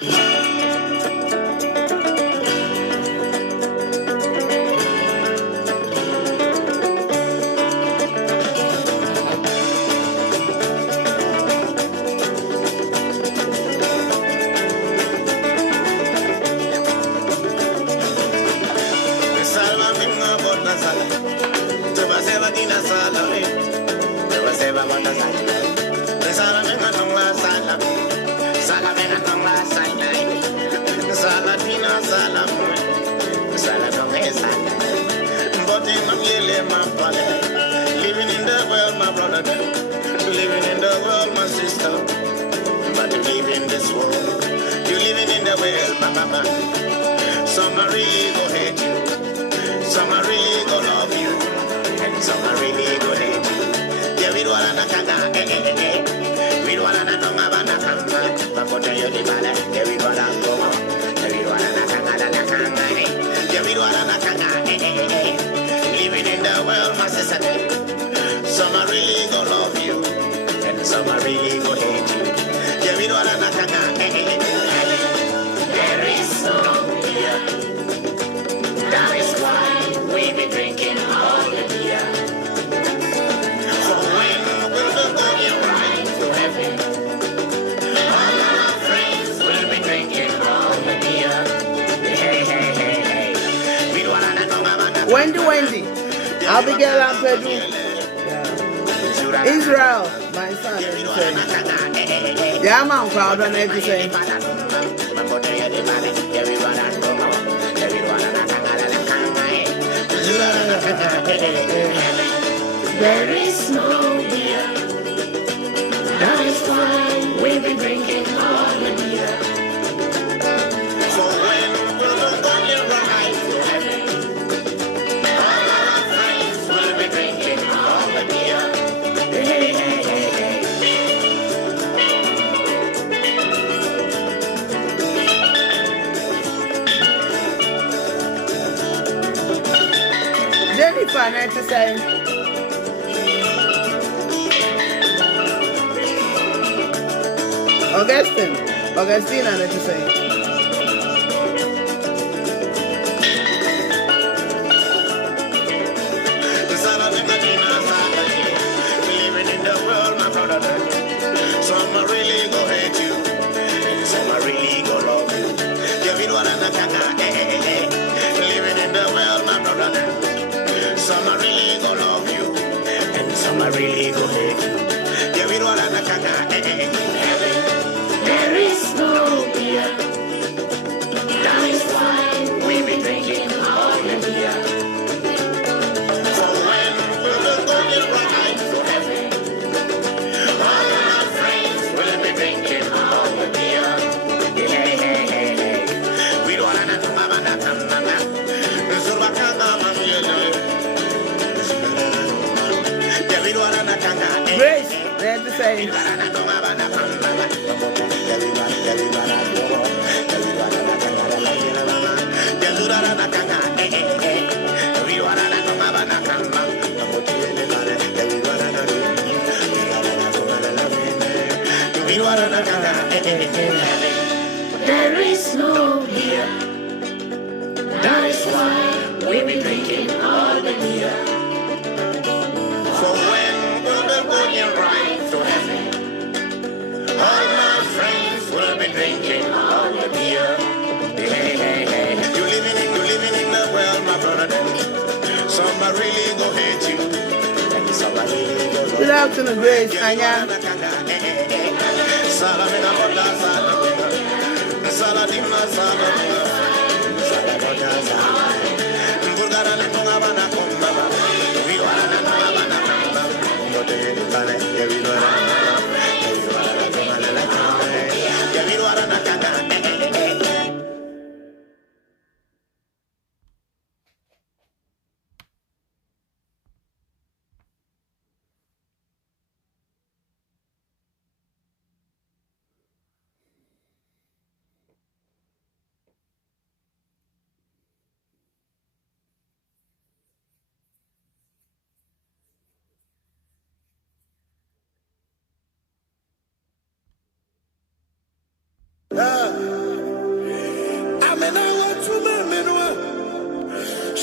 Living in the world, my brother, living in the world, my sister. But you live in this world, you living in the world, my mama. Some are really gonna hate you, some are really gonna love you, and some are really gonna hate you. Yeah, we don't wanna kanga, we don't wanna know about the kanga, but what are you the bala? Yeah, we don't wanna go, yeah, we don't wanna kanga, yeah, we don't wanna kanga, living in the world, my sister. Some are really gonna love you, and some are really gonna hate you. Yeah, we don't wanna kanga, there is no beer. That is why we be drinking all the beer. For when we'll be going right to heaven, all our friends will be drinking all the beer. Hey, hey, hey, hey. We don't wanna know about that. Wendy. Abigail and Pedro. Yeah. Israel, my son. Yeah, man, proud on everything. There is no beer. That is why we be drinking all the beer. For when we're going right to heaven, all our friends will be drinking all the beer. Hey, hey, hey, hey. Jennifer, nice to say. Augustina, nice to say. Living in the world, my brother. Some are really gonna hate you, and some are really gonna love you. Yeah, we don't wanna kanga, living in the world, my brother. Some are really gonna love you, and some are really gonna hate you. Yeah, we don't wanna kanga, there is no beer. That is why we be drinking all the beer. For when we're going right to heaven, all our friends will be drinking all the beer. Hey, hey, hey, hey. We don't wanna know about that. Grace, nice to say. There is no beer. That is why we be drinking all the beer. For when we'll be going right to heaven, all my friends will be drinking all the beer. Hey, hey, hey. You living in the world, my brother. Some are really gonna hate you, and some are really gonna. Good afternoon, Grace. Anya.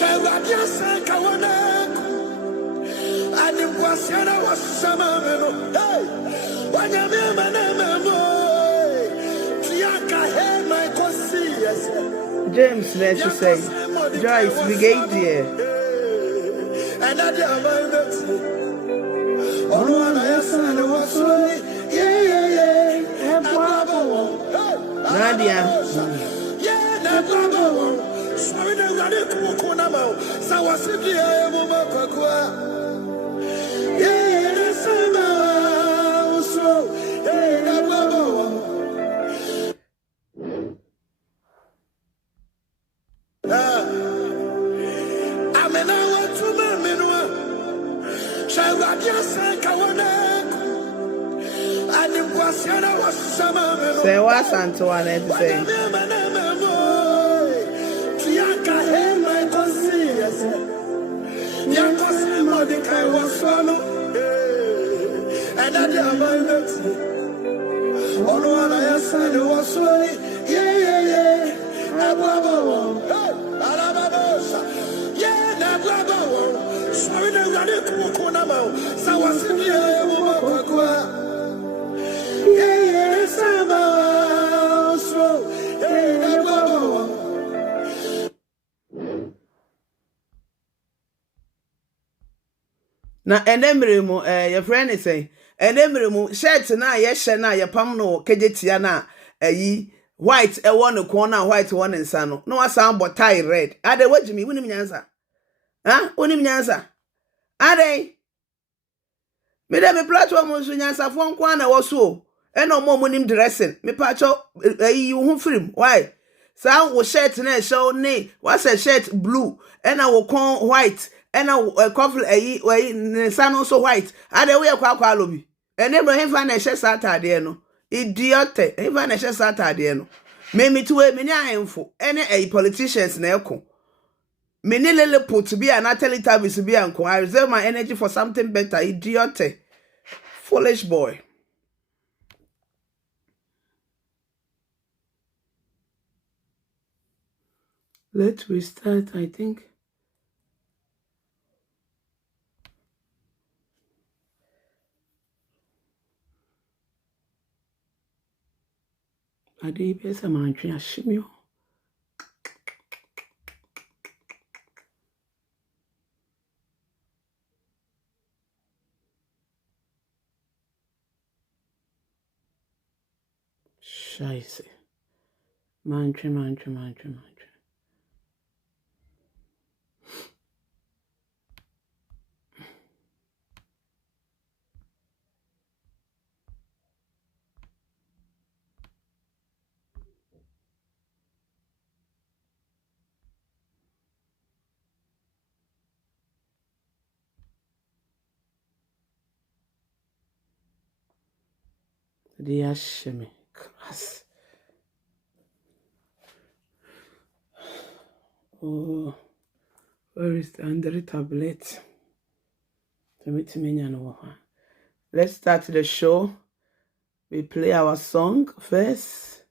Sharadia Sankawana. And it was Yana was summer. Hey, when you remember, Tiaka, hey, my conscience. James, let's say. Joyce, Brigadier. And I did oh, no, I said it was slowly. Yeah. Nadia. Yeah, Nadia. Sorry, no, I didn't cook on about. So I was in the air, yeah, that's about so. Yeah, Nadia. I'm an hour to my minua. Shall I just say, and it was Yana was summer. Say what's Antoine to say. Tiaka, hey, my conscience. Yankos, Modica was swallow. And I did my next. Oh, no, I said it was slowly. Yeah. Yeah, Nabrabo. Sorry, no, I didn't cook on about. So I was in the air. Yeah, somehow, so, Na enemre mu your friend is say enemre mu shirt na ye hye na ye pam no kejetia na ayi white e won ko na white won nsa no no asan bo tie red ade wagimi wonim nyansa ha wonim nyansa ade me de me platform so nyansa fo nko na wo so e no mo nim dressing me pa cho ayi hu film why sa wo shirt na show ne was a shirt blue e na wo kon white and a coffee sun so white. I de we kwa lobi. And never him fan a share Saturday no. Idiote, him fan a share Saturday no. Me to a many info. Any a politicians na eko. Many lele put to be an athlete to be uncle. I reserve my energy for something better. Idiote. Foolish boy. Let's restart, I think. I did be some man train shimmy. Scheiße. Man train. They are shimmy. Class. Oh, where is the under tablet? Let's start the show. We play our song first.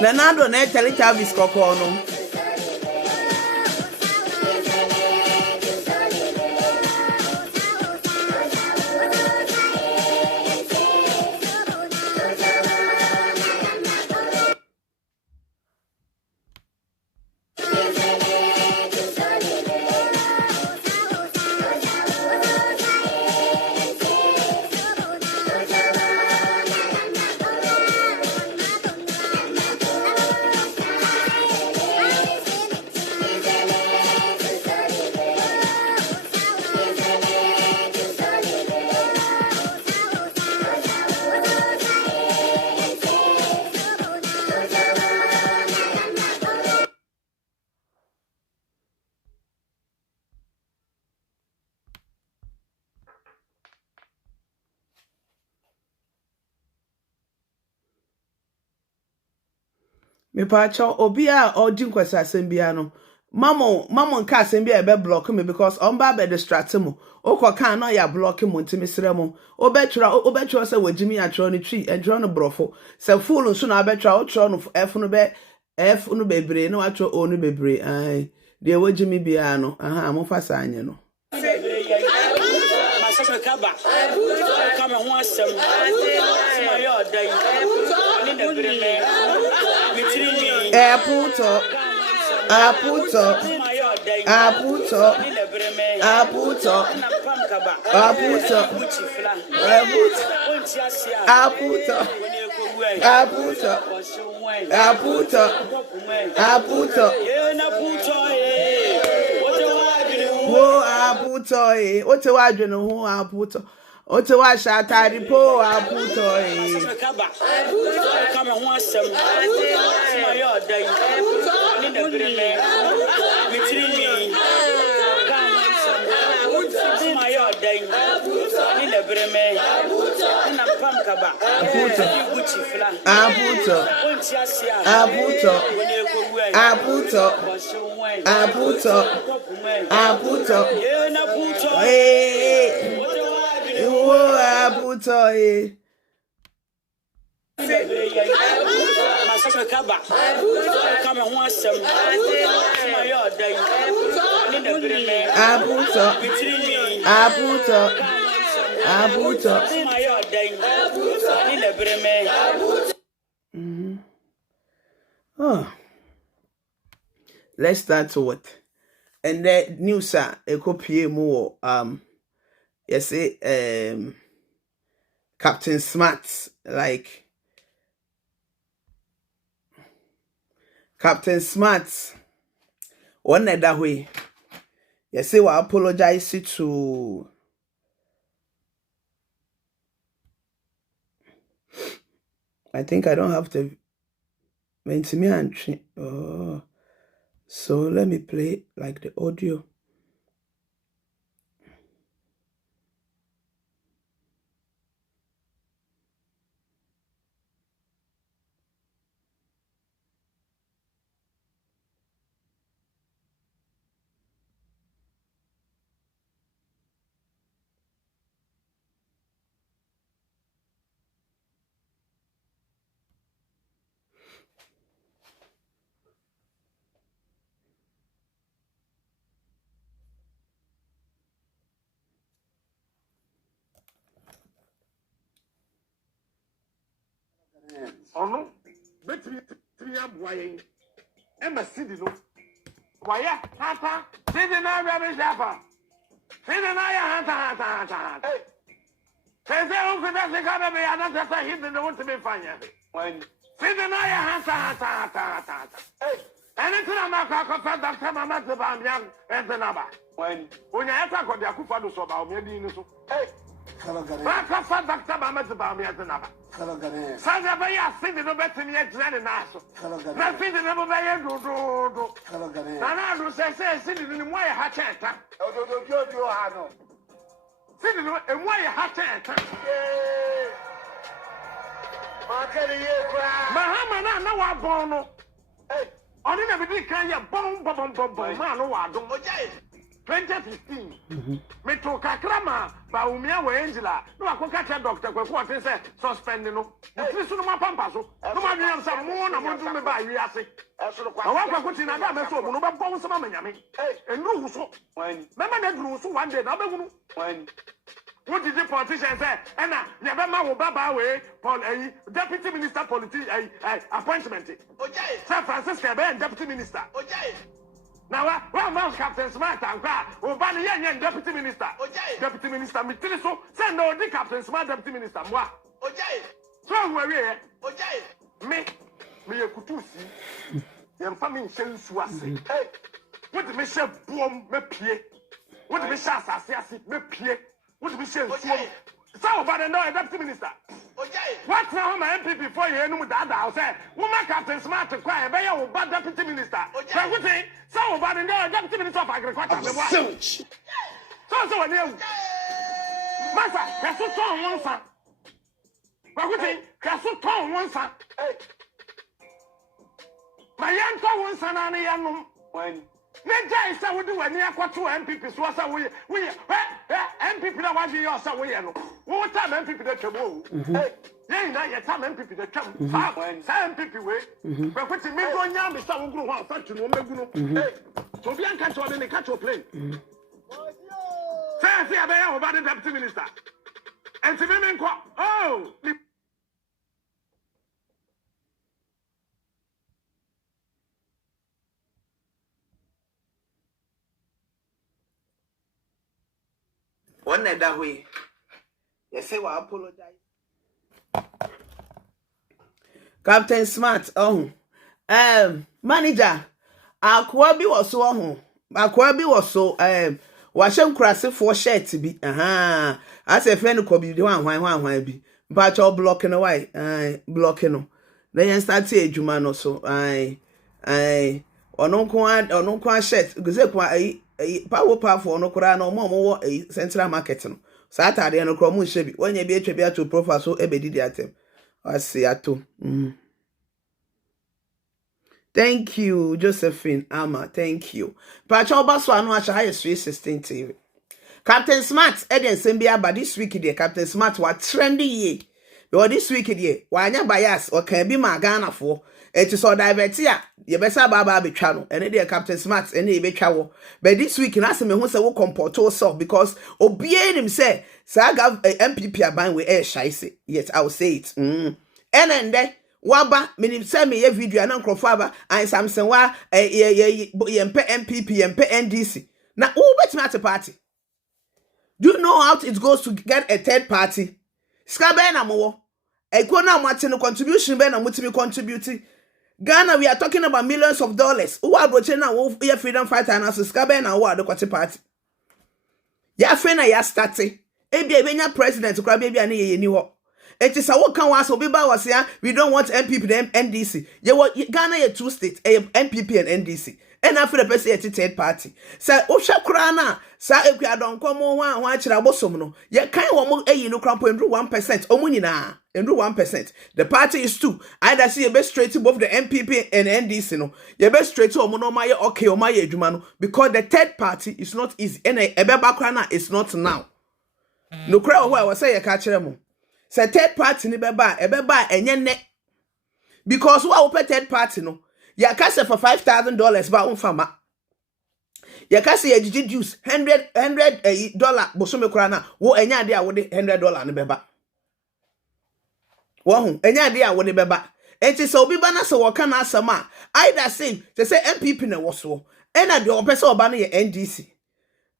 Leonardo ne tell Travis Koko no. Me pacho obi a odi nkwasa asem bia no Mamo nka asem bia ebe block me because on ba be distract mo. Okọ kan na ya block mo ntimi sere mo. Obetwa say wagimi atro ni twi edro no brofo. Se full nso na abetwa otro no F no be F no bebre na watro O no bebre. Ai de wagimi bia no. Aha mo fa sa anye no. Aputo. Ote wadwene ho aputo. Ote wa shatari po aputo kama ho asem ma yo dan ni na breme mitiri mi kama asem ma yo dan ni na breme na pam kaba aputo kama ho asem ma yo dan ni na breme ma yo dan ni na breme let's start with and the news a copy more yes Captain Smart like Captain Smart one that way you say I apologize to I think I don't have the oh so let me play like the audio. Ono betri aboyen e ma sidi no waya hata sidi na bia be shafa sidi na ya hata sese o fida se kana be ana tata hidi no want to be fanya when sidi na ya hata ene tuna maka ko fa doctor mama te ba mia na ba when onya ya kwa dia kufa do so ba o me di ni so Baka fa doctor mama te ba mia na ba Saja ba ya sidi no betimi ya jene na so. Na sidi no ba ya do. Na do se sidi ni mo ya ha cheta. Do ha no. Sidi no e mo ya ha cheta. Ma kere ye kwa. Mahama na wa bon no. Oni na bi kan ya bon ma no wa do. 2015 me to kakrama ba umia we Angela no akoka che doctor kwako ote say suspend no mutri so no mapampa so no ma nyan sa mo na mo dum me ba wi ase esoro kwa wa kwako ti na da me so mo no be bon so ma manyame enru so when mama na dru so one day na be hunu when what did the politician say ena ya be ma wo baba we Paul deputy minister appointment San Francisco be deputy minister Now, what about Captain Smart and Obani Yan Deputy Minister? Deputy Minister Mitiliso, send no the Captain Smart Deputy Minister. Moi. So where me a kutusi. Yam famine shell swasi. What the Michel Boom me pie? What the Michel Sassiasi me pie? What the Michel Swam? So about no Deputy Minister. What's now my MP before you know that I say, woman Captain Smart to cry, a bear bad Deputy Minister. So about the Deputy Minister of Agriculture. So when you Master, that's what one son. But we think that's what one son. My young one son and a young when Neja is a would do any aqua to MPP, so we MPP that was your son. What time MPP that you hey, you time MPP that come, MPP way, but what's the middle on Yam is some group of such hey, so be uncatchable in the catch of plane. Say, I am about the deputy minister. And to women, oh, one that way. You say, well, I apologize. Captain Smart, manager, Akwabi was so, Akwabi was so, Washem Crassi for shirt to be, as a friend could be doing why be, but all blocking away, blocking. Then start to Jumano so, or no quan shirt, because powerful no kura no more central market no Saturday no kromu shebi when you be atwa to profile so ebedi di atem I see ato thank you Josephine Ama thank you Pacha obaso anu acha high 316 TV Captain Smart eden sembia ba this week there Captain Smart wa trendy ye yo this week there wa anya bias o kan bi ma Ghana fo it is all divertia. You better baba be channel and then Captain Smart and he be travel. But this week, in ask me who say, will comport yourself because obeying him say, Saga MPP are buying with air shicey. Yes, I will say it. And then Waba, meaning send me a video and Uncle Faber and Samson wa MPP and NDC. Now, who bet me at a party? Do you know how it goes to get a third party? Scabena more. A corner matching contribution, Ben and Mutimi contributing. Ghana, we are talking about millions of dollars. Who are watching now? Your freedom fighter and as a scaben and what the quarter party. Ya friend, ya started. Ebia president to grab baby and ye knew. It is a what can was Obiba was here. We don't want MPP them NDC. You what Ghana a two state, MPP and NDC. And after the person at third party. Say Osha Krana, sa if you don't come on one bosom no. Ya kind of no cramp and do 1%. Omunina and do 1%. The party is 2. Either see a best straight to both the MPP and NDC no. You best straight to Omonomaya okay or my Jumano because the third party is not easy. And a Bakrana is not now. No crowd where I was say a catcher mo. Say third party ni beba and yen because what open third party no. Ya kase for $5,000 ba unfama. Ya kase ya jiji juice $100 bosome kura na wo enya de a wo de $100 ne beba. Wo hu enya de a wo de beba. Enti se obi ba na se wo ka na asama either say MPP na wo so. Ena de opese oba na ye NDC.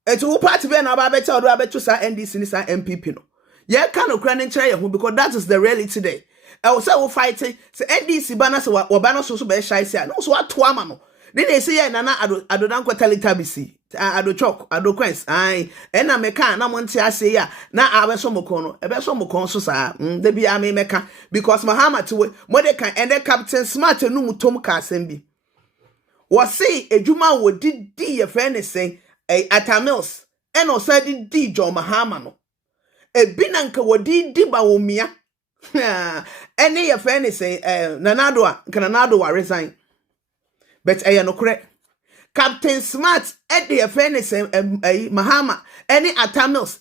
Enti wo party be na ba beta odo abetu sa NDC ni sa MPP no. Ya ka no kura ne nkyere ye hu because that is the reality today. I will say we fighting. Say NDC bana so we bana so be shy say. No so ato ama no. Then they say nana adodan kwetali tabisi. Ado chok, ado quest. Ai, ena meka na monti ase ya. Na abeso mokono. Ebeso mokon so sa. De bi ame meka because Mahama to mo de kan ende Captain Smart no mutom ka asem bi. Wo say edwuma wo didi ye friend say Atamils. Eno say didi John Mahama no. Ebi na nka wo didi ba wo mia. Any your friend is saying, Nanado wa resign. But no correct. Captain Smart, your friend is saying, Mahama, any Atamils,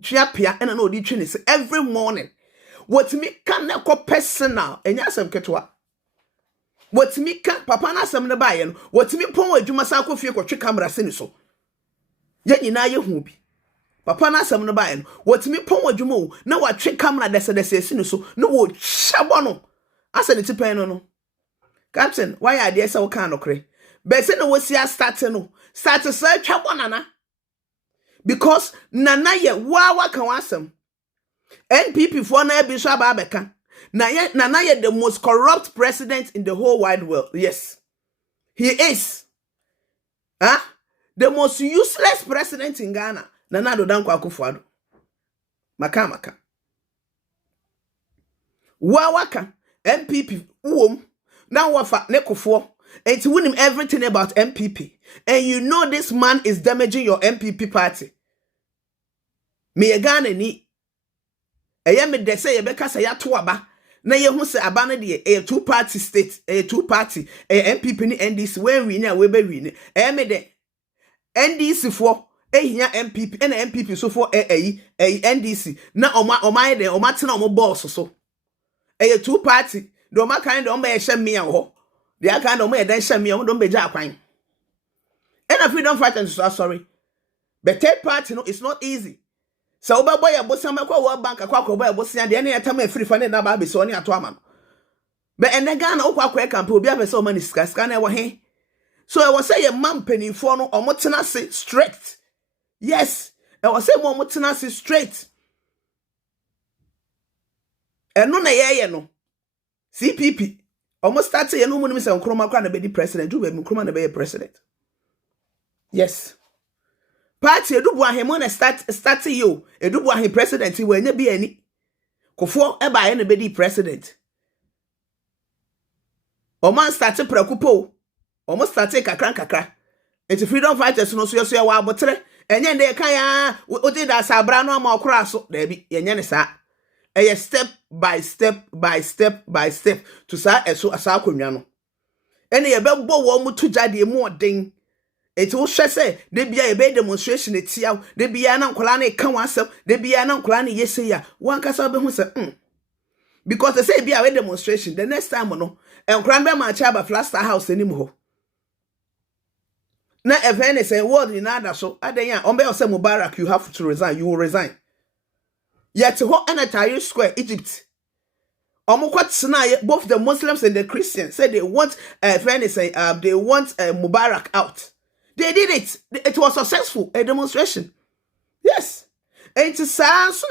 Chiapia, and an old training every morning. What me can not personal, and yasam ketua. What me can Papa Nasam the Bayan, what me pon with Jumasako Fico Chicamera Siniso. Yet you know you hoopy. Papa na asem no ba en wotimi pon wadwumo na watwe camera dese sinu so no wo chabono asa ne tipen no Captain why are there so kan okre be se no wosia start so twabona na because nana ye wa kan wasem NPP for na bi so ababeka nana ye the most corrupt president in the whole wide world. Yes, he is the most useless president in Ghana. Nana do dan kwa Akufo-Addo. Maka. Waka MPP uom na wafa nekofo. And to win him everything about MPP. And you know this man is damaging your MPP party. Me Ghana ni. Eye me de say ye beka say ya to aba. na ye hu se aba no de a two party state, a two party, a MPP ni NDC when we na we be win me de NDC for ehia MPP na MPP so for NDC na oma de oma tena omo boss so a two party do ma kind of me hye me ho they are kind of me den hye me ho do be ja akwan and if we don't fight and sorry but third party no it's not easy so oba boy abosan makwa World Bank akwa boy abosan de na yatam afiri fa na ba be so ne ato ama no but ene Ghana okwa campaign obi abese o mani ska na e wo he so I was say your man penifo no omo tena se straight yes I was say mo tena se straight eno na ye no CPP almost start say no money say Nkrumah kwa na be di president do be Nkrumah na be president yes party edubu ahemo na start you edubu ahe president we anya bi ani kofo e ba ye na be di president o man start prekupo almost start kakra it's freedom fighters no so ya wa abotre enye nde kan ya o di da sabra no ma okra so da bi yenye ne sa a step by step to sa eso asa akonwa no ene ye be bo wo mu to jade mu odin eti wo hwe se de bia ye be demonstration etia de bia na nkola na kan wasem de bia na nkola na yese ya wan kasa be hu se because they say bia we demonstration the next time no nkola be ma cha ba Flaster House anim ho na event say world in other so adenya on be say Mubarak you have to resign you will resign yet ho na Tahrir Square Egypt both the Muslims and the Christians said they want they want Mubarak out. They did it. It was successful, a demonstration. Yes. And it's so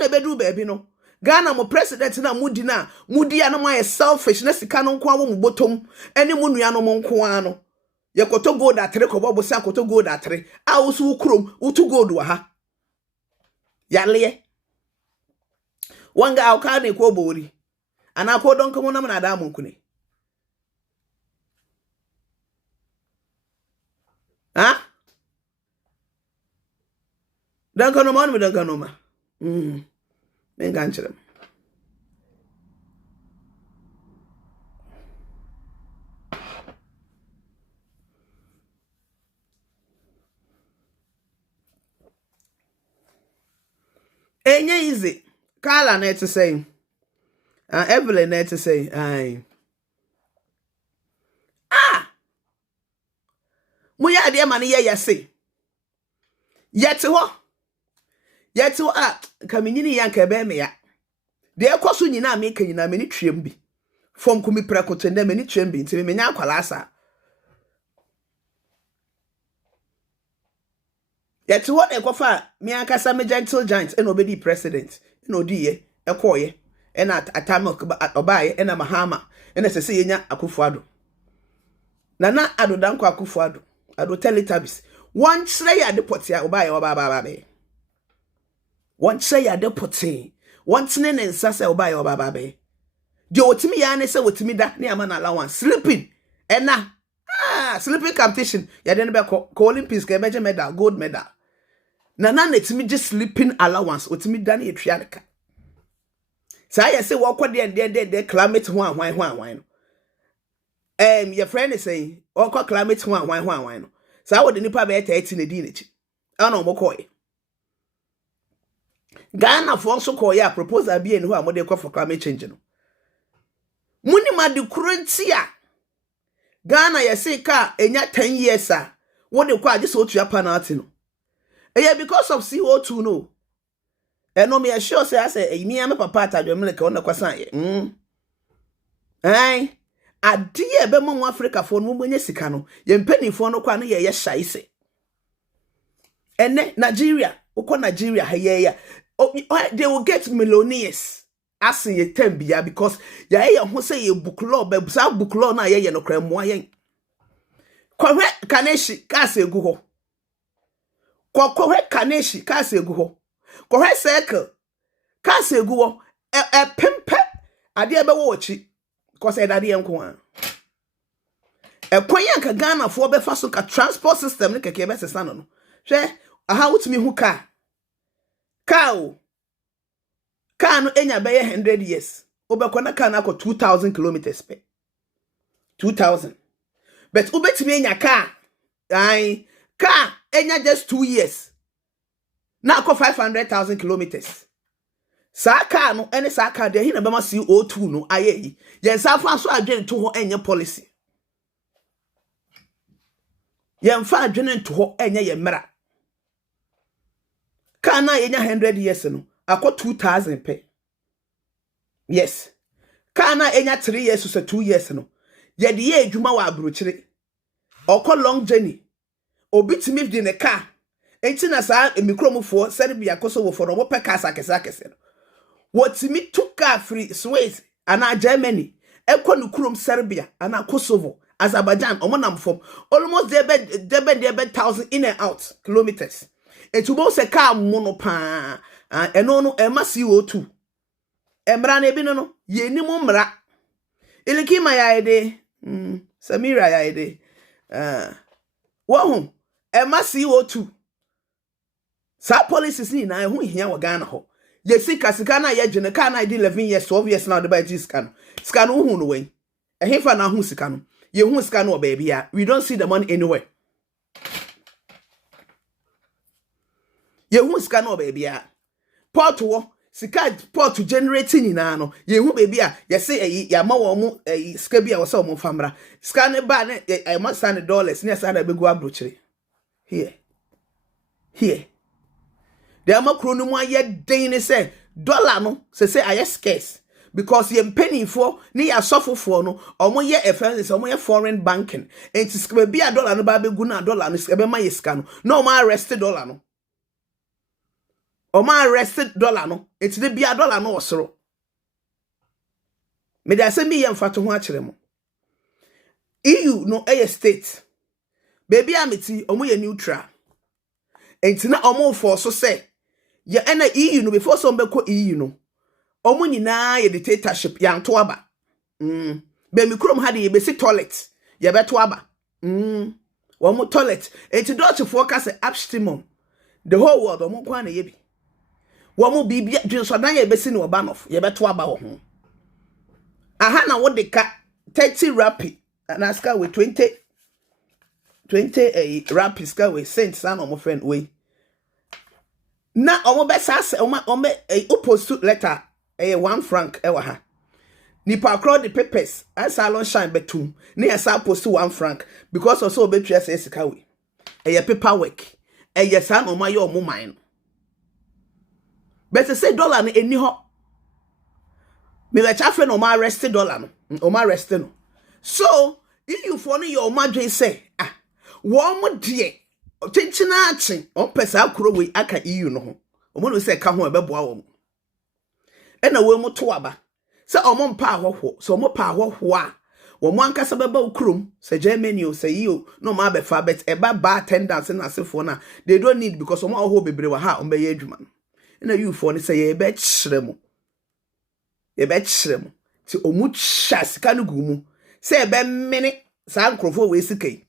bedu baby no. Ghana mo president na mudi na my selfishness kanon kwa wo bottom any mu nua no mo nko ano. Ye koto gold atre ko bobo sa koto gold atre. A wo so krom utu gold wa ha. Yale. Wanga awka ne ko bori. Ana ko don kamo na mana da mun ku ne. Ha? Dan kano ma dan kano ma. Men kan chirem. Enye easy. Carla na to say. Evelyn na to say. Aye. Muya de mane ye yese yete ho kamenyini yanka be me ya de ekoso nyina me kanyina me ni twem bi fom kumi prekoto nda me ni twem bi nti me nya akwala asa yete ho ekofa me ankasa me gentle giant e no be di president e no di ye ekoye e na atamok obaye e na Mahama e na sese yenya Akufo-Addo na adodanko Akufo-Addo ado Teletubbies one tray ya deport ya oba be one tray ya deport one tine ne nsase oba be de otimi ya ne se otimi da ne ama na allowance sleeping ena sleeping competition ya de ne be ko Olympics ke beje medal gold medal na netimi just sleeping allowance otimi da ne etwa ka sa ya se wo kwode de climate ho anwan no your friend is saying, or call climate one. So I would the nipa be 30 na di nechi. Ano mo koy. Ghana for also call ya proposal be who am dey call for climate change no. Muni ma di kurentia. Ghana ya say ka enya 10 years a wo dey call just otua penalty no. Eh because of CO2 no. No me sure say I say me am papa ta do me ka on kwasan ye. Ade ebe mo Africa fo no monye sika no ye mpanifo no kwa no ye hyaise ene Nigeria ukọ Nigeria ha ye they will get millionaires as ye tambia because ye ho say ye book law be sa book law na ye no kra mo ayen kohwe kaneshi kase egu ho kohwe kaneshi kase egu ho kohwe circle kase egu ho pempe ade ebe wo chi because daddy enko an ekwan ka Ghana fo be fa so ka transport system ne keke be sesa no hwe aha utumi hu car no enya be 100 years obekona car na ko 2000 kilometers pe 2000 but ubetimi enya car car enya just 2 years na ko 500,000 kilometers sa car no ene sa car de hina bema CO2 no ayeyi ye safa so adwen to ho enye policy ye mfa adwen to ho enye ye mra car na yenya 100 years no akọ 2000 pe yes car na enya 3 years so 2 years no ye de ye adwuma wa abrochire okọ long journey obitimi de ne car enti na sa emikromfo Serbia kosovo for no pe car sakese no wotimi to car free Swiss ana Germany ekọ no krom Serbia ana Kosovo Azerbaijan omonam from almost there 1000 in and out kilometers etubo se car mono pa eno no ema CO2 emra na bi no ye ni mo mra iliki ma ya ide Samira ya ide wo ema CO2 sa policies ni na ho hia wa Ghana ho ye sika na ye gene ka na 11 years 12 years now the by scan no hu no wen ehefa na hu sika no ye hu sika no baby ya we don't see the money anywhere ye hu sika no baby ya port wo sika port generating na no ye hu baby ya ye say ya ma wo mu sika bia wo say wo famra sika ne ba ne I must send dollars ne say na be go abrochire here the amakro no mu aye den ne say dollar no say aye scarce because ye penny for ne ya sofofo no omo ye offenses omo ye foreign banking enti sika bia dollar no ba be gu na dollar no sika be ma ye sika no ma arrest dollar no ma arrest dollar no enti de bia dollar no osoro me da say me ye mfato ho akere mo EU no state baby amiti omo ye neutral enti na omo force say ye na EU no before some be ko EU no omo nyina ye dictatorship ya nto aba be mikrom ha de ye be si toilet ye be to aba wo mo toilet enti Dutch focus upstream the whole world omo kwa na ye bi wo mo bibia dwinsodan ye be si no Obanof ye be to aba wo ho aha na wo de ka 30 rapid na ska we 20 rapid ska we cents na omo friend we na omo be sase omo opposite letter 1 franc ewa ha nipa crowd the papers as salon shine betum na yesa post 1 franc because also obetua say sika we paperwork sa no maye omo man but say dollar no eni ho me be chafe no ma arrest dollar no o ma arrest no so if you for no your madwe say wo mo de chinchina achi on pesa akuro we aka EU no ho o mo no say ka ho e beboa wo ena we mo to aba se o mo mpa ahoho so mo pa ahoho a wo mo ankasa beba ukrum se Germany o se you no ma be fa bet eba bartenders na asefo na they don't need because o mo ahoho bebre wa ha o be ye adwuma no ena you for no say ye be kyere mo ti o mu twa sika no gumu se be mene sa nkrofo we sikai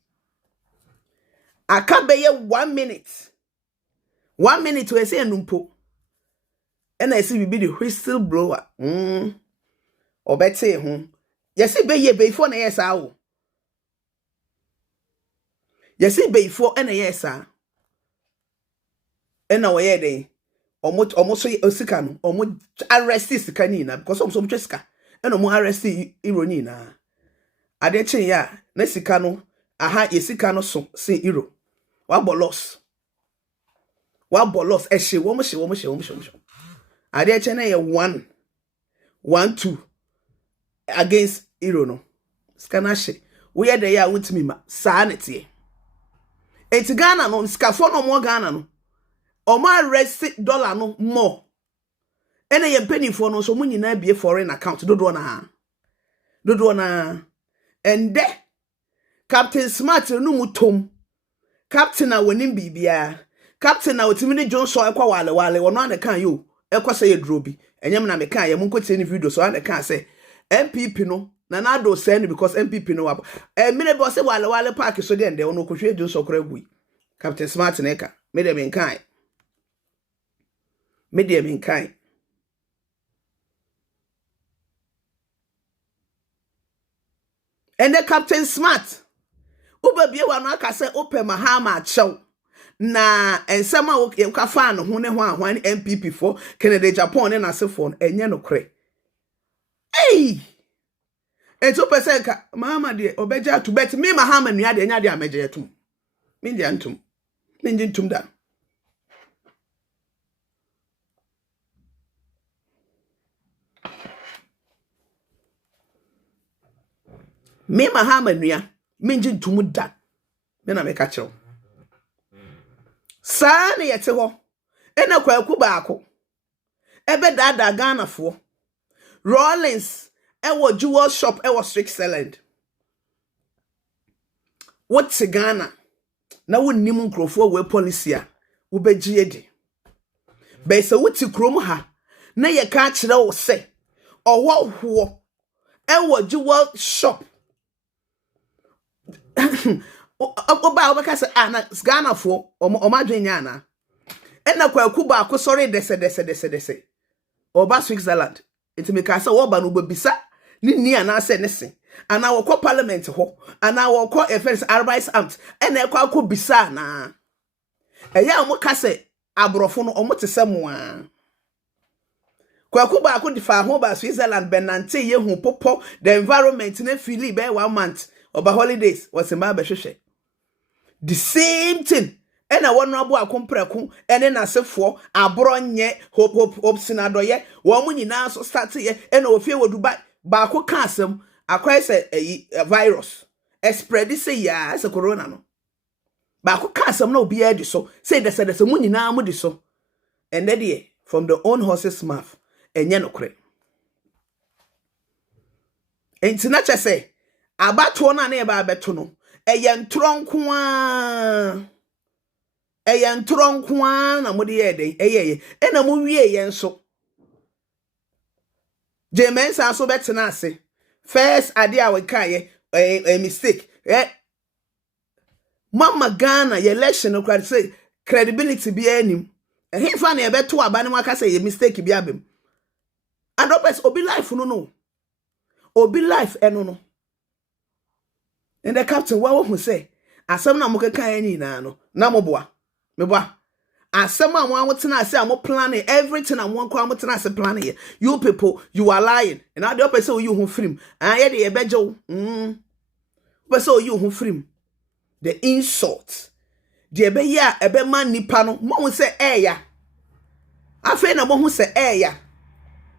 aka be ye 1 minute we say numpo ena esi bibi the whistle blower obete ho yesi be ye before na yes awo yesi before ena yes a ena wo ye den omo so osika no omo arrest sika ni na because omo so sika ena omo arrest ironi na ade chen ya na sika no aha yesika no so se euro wa bolos ehye wo mo hye ade chen na ye 1 2 against euro no sika na hye wo ye de ya wutimi ma saa netie enti Ghana no sika fo no mo Ghana no o ma arrest dollar no more ene ye penny for no so mo nyina bie foreign account dodo na and there Captain Smart no mutom captain a wonim bibia captain a otimi ne Johnson ekwa wale wono an kan yo ekwa say drobi enyem na me kan ye mun kwete ni video so an kan say MPP no na na do say because MPP no wabo me bo say wale park so den de wono kohwe Johnson kora gui Captain Smart na eka me de men kan And the Captain Smart. Uba bie wa no aka se open Mahama achew. Na ensema wo ka fa no ho ne ho ahwan MPP for Kennedy Japan na asefo enye no kre. Hey! Eto pese ka Mahama de obeja to bet me Mahama nua de nya de ameje tum. Me de antum. Me nje ntum da. Me Mahama nua me nje ntum da. Me na me ka chew. Sa na yete ho. Ena kwaku baako. Ebe dada Ghana fo. Rollins ewo jewel shop ewo Switzerland. What's Ghana? Na wonnim nkrofo we policy a wo begye di. Be se wuti krom ha na ye ka kire wo se owo ho ewo jewel shop. Oba obeka se na Ghana fo omadwenya na. Ena kwaku ba ko sorry dese. Oba Switzerland. Iti me ka se wo ba no bebisa ni anase ne se. Ana wo parliament ho. Ana wo offense Arbeitsamt. Ena kwa ko bisa na. Eya mo ka se abrofo no omo te se mo a. Kwaku ba ko difa ho ba Switzerland benante ye hu popo the environment ne feel be 1 month oba holidays was ma be hwehwe. The same thing. Ena wonu abo akompreku ene na sefo abronye hope sinadoye wo mu nyina so start ye ena ofie wo Dubai ba ko ka asem akwai se virus spread say ya se corona no ba ko ka asem na obi edi so say dese mu nyina mu di so ende de from the own horse's mouth enye no kre entina che say abato na na ba abeto no eye ntronko a eyan tronko na mode ye den eyeye ena mu wie ye nso jemensa so betena ase first ade a we kaye a mistake mama Ghana ye election no kwade say credibility bi anim he fa na ye beto aba ne waka say ye mistake bi abem adopes obi life no obi life eno no and the captain wa wo say asem na mo keka ani na no na mo boa meboa asem a mo amotena ase a mo planning everything a mo kwa amotena ase planning you people you are lying and I the person you hu film ye de ye bejo person you hu film the insult de be ya ebe man nipa no mo hu se ya afa na mo hu se ya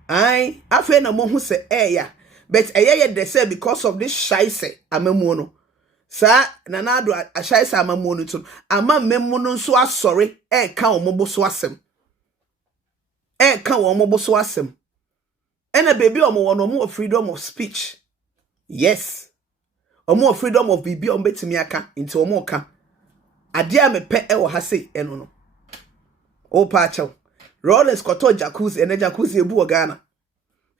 ai afa na mo hu se ya but ye de say because of this shaise amamu no sa nanado ashaisa amamu no to ama memmu no so asori ka omobo so asem ka omobo so asem ena baby omo wono mo freedom of speech yes omo freedom of bibi omo betimi aka nti omo ka ade a mepe e wo ha sei eno no o pa chaw Rollins koto jacuzzi ene jacuzzi ebu wo Ghana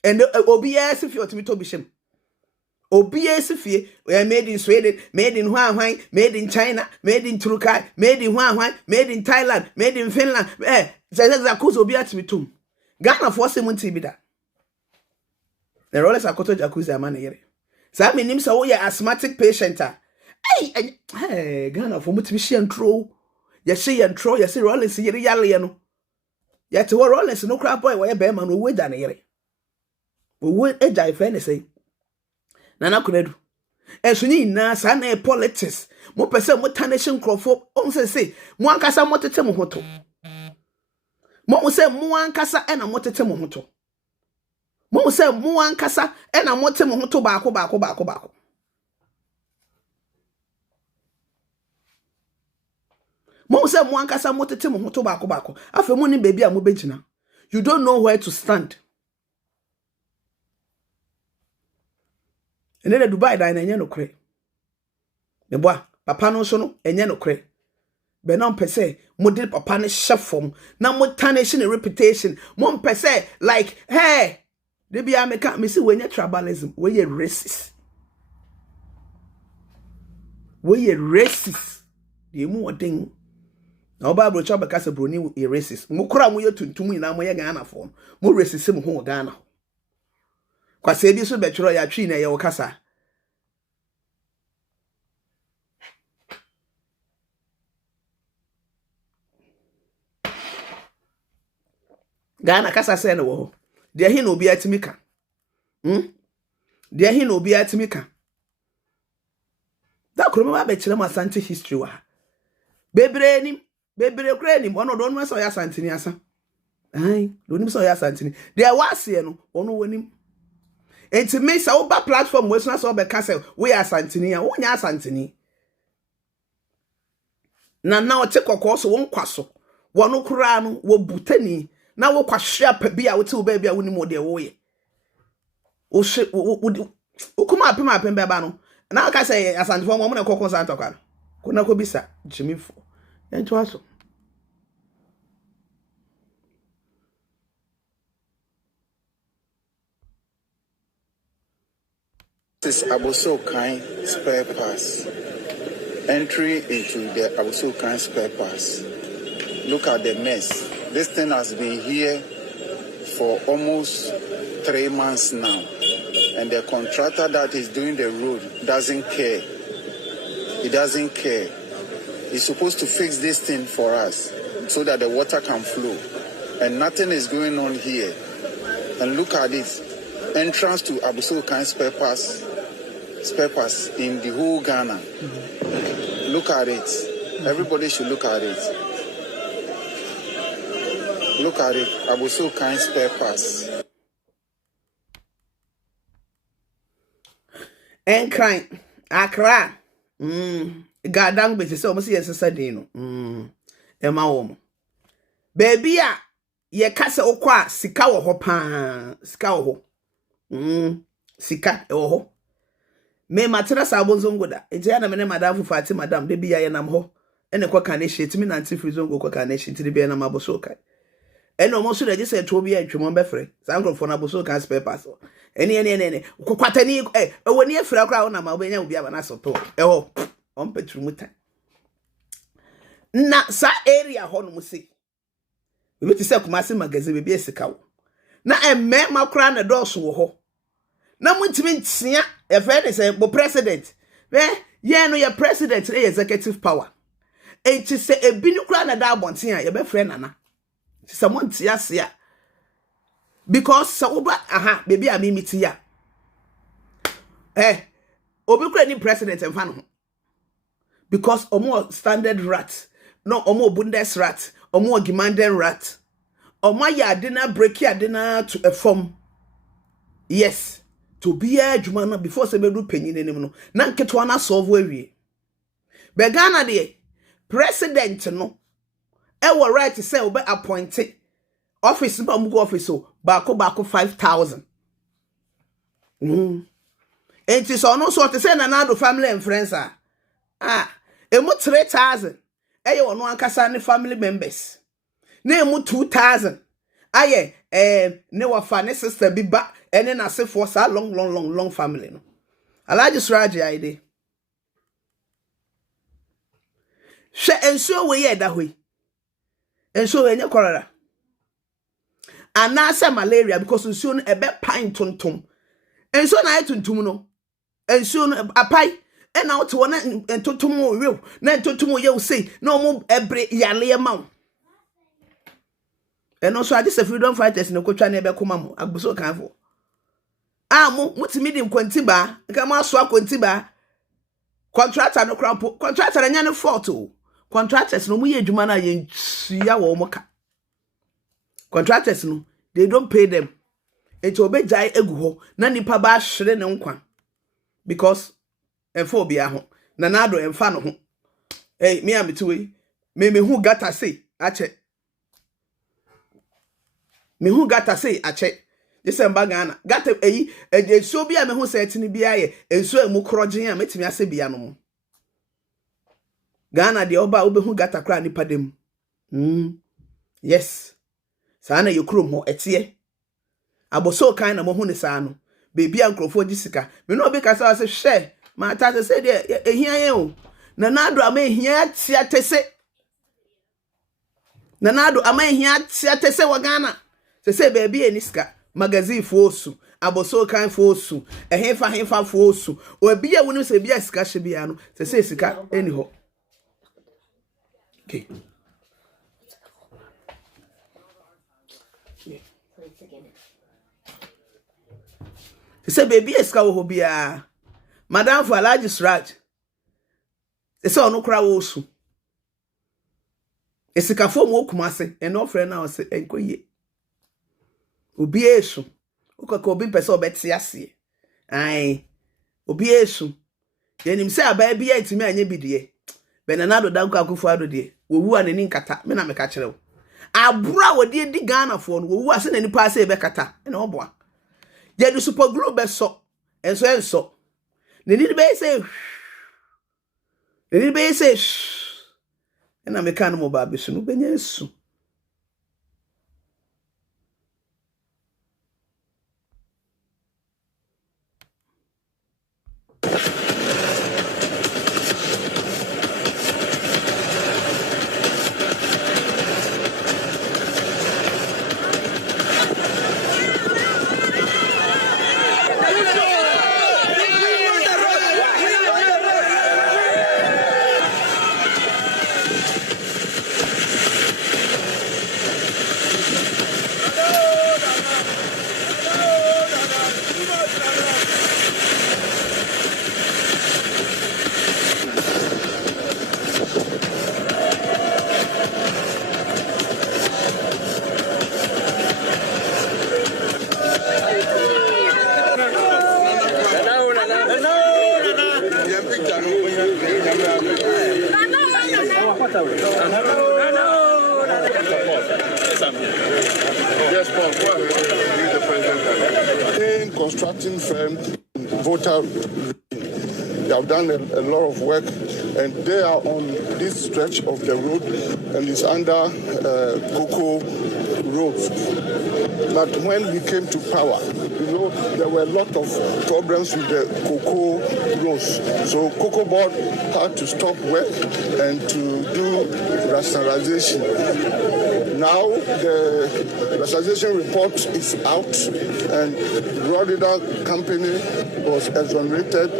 and obi yes if you to be shem obi yes if you made in Sweden, made in Huawei, made in China, made in Turkey, made in Huawei, made in Thailand, made in Finland jacuzzi obi atimi tum Ghana for se munti bi da the Rollins akoto jacuzzi amana yere sa menim sa wo ye asthmatic patient hey Ghana for mutimi hye ntro ye say Rollins yere yale no ye te wo Rollins no crap boy wo ye be man no we da na yere wo eja ife ne say nana kunedu enso ni na sa na politics mo pese mo tanation crofo on say mo ankasa mo tete mo hoto mo say mo ankasa e na mo tete mo hoto mo say mo ankasa e na mo tete mo hoto baako mo say mo ankasa mo tete mo hoto baako afa mo ni baby a mo begina you don't know where to stand. And then Dubai da enye no kre. Me boa, papa no so no enye no kre. Be na mpese model papa ne shefom na mo tarnish ne reputation. Mo mpese like hey, they be America me see wenye tribalism, we ye racist. We ye racist. Dey mu odin. Na oba bro cha beka se broni ye racist. Mo kura mo ye tuntum ina mo ye Ghana form. Mo racist mo ho Ghana. Kwase bi so betwero ya twi na ye wokasa Ghana kasa se no wo ho de hi no obi atimi ka de hi no obi atimi ka da kroma ba be kire ma Asante history wa bebre kra nim ono do no so ya Asanteni asa ai do nim so ya Asanteni de wase no ono wonim enti me sa wo ba platform we so so be ka se we Asanteni a wo nya Asanteni na o te kokko so won kwaso wono kura no wo butani na wo kwahwe pa bi a wo te wo ba bi a wonim wo de wo ye o hwe wo kuma apem be ba no na ka say Asantefo mo na kokko Santa kwa ko na ko bisa jimifo ento aso This is Abosokan spare pass. Entry into the Abosokan spare pass. Look at the mess. This thing has been here for almost 3 months now. And the contractor that is doing the road doesn't care. He doesn't care. He's supposed to fix this thing for us so that the water can flow. And nothing is going on here. And look at this. Entrance to Abosokan spare pass in the whole Ghana. Look at it. Everybody should look at it. Look at it. Abosokan spare pass. En crying. Accra. Gadang be say almost yes sadino. Ema wo. Baby a ye kase okwa sika wo ho pa. Sika wo ho. Sika wo ho. Me matera sabonzongo da. Eje na me ne madam fu fati madam de biya ye nam ho. Ene kwa kaneshi timi nanti frizongo kwa kaneshi tiri biya na Abosokan. Ene omo so de say to biya atwemo be frɛ. Sankrofo na Abosokan spare pass. Ene kwatani woni afira kra na ma obenya obi aba na soto. Eho on petrumuta. Na sa area ho no musi. We ti say Kumasi magazine be esika wo. Na emme makra na dɔso wo ho. Na muntimi ntia e fe ne say bo president. Ye no ye president e executive power. Enti say ebi ni kra na da abonten a ye be frɛ nana. Ti say montia se a because so oba baby a mimiti ya obi kura ni president emfa no because omo standard rat no omo bundes rat omo gimanden rat omo ya adena break ya adena to a form yes to be a adwuma no before se bedu panyin enim no na nketo na solve awie be Ghana de president no e wo right say obi appointed office ba mu go office so bako 5,000 enti so no so te say na do family and friends emu 3,000 eye wono ankasa ne family members na emu 2,000 aye ne wafa ne sister bi ba ene na se for sa long family no Alhaji Suraje aide hwe ensuo we ye da hoi ensuo enye korara anasa malaria because nsuo no ebe pine tontom ensuo na atuntum no ensuo no apai e na wote wona entontom rew na entontom ye wo sei na omo ebre yale ma eno so ade se freedom fighters ne kotwa na ebe koma mo Abosokan fo mo mutimi di nkwanti ba nka mo aso akwanti ba contractor no krampo contractor nya ne fault o contractors no mu ye adwuma na ye nsuya wo mo ka contractors no they don't pay them it obejai egu ho na nipa ba hwere ne nkwa because enfo obi aho na nado emfa no ho me ametiwe me hu gata say ache me hu gata say ache December Ghana gata so bia me hu say tini bia ye enso emu krogen a metimi ase bia no mo Ghana de oba obehu gata kra nipa dem yes sana ye krom ho etie Abosokan na mo hu ne saa no bebi ankrofo gisika me no obi kasa wase hwe ma ta se de ehia ye o na nado ama ehia tia tese na nado ama ehia tia tese wa Ghana se bebi eniska magazine fosu Abosokan fosu hefa fosu obi a wonu se bia sika hye bia no se sika eni ho okay Say baby eska wo bia. Madam for Alhaji Suraj. Say ono kra wo su. Esikafo mo kumase eno frɛ na o se enkoye. Obi esu. Ukaka obi pese obeti ase. Ai. Obi esu. Yenim se aba bia etimi anye bidie. Benanado danko akufo ado de. Wowu anani nkata. Me na meka kire wo. Abura wodi di Ghana fo no wowu ase na nipa ase be kata. Na oboa. Yedu super glue be so. Enso. Ne ni be say. Ne ni be say. Na meka no mo ba be su no benya esu. Yes, Paul, go ahead. The president. Constructing firm, voter. They have done a lot of work, and they are on this stretch of the road, and it's under Cocoa Road. But when we came to power, there were a lot of problems with the cocoa roads. So Cocoa Board had to stop work and to do rationalization. Now the rationalization report is out, and Rodida Company was exonerated,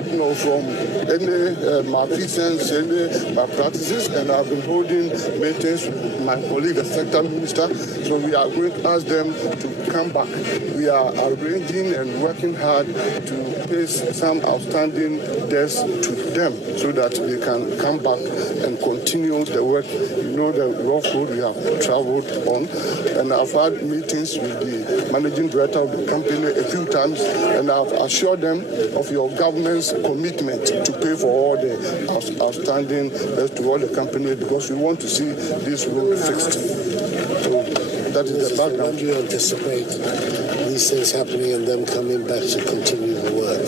from any malfeasance, any malpractices, and I've been holding meetings with my colleague, the sector minister. So we are going to ask them to come back. We are arranging and working hard to pay some outstanding debts to them so that they can come back and continue the work. The rough road we have traveled on, and I've had meetings with the managing director of the company a few times, and I've assured them of your government's commitment to pay for all the outstanding debts to all the company, because we want to see this road fixed. So that is the background. When do you anticipate these things happening and them coming back to continue the work?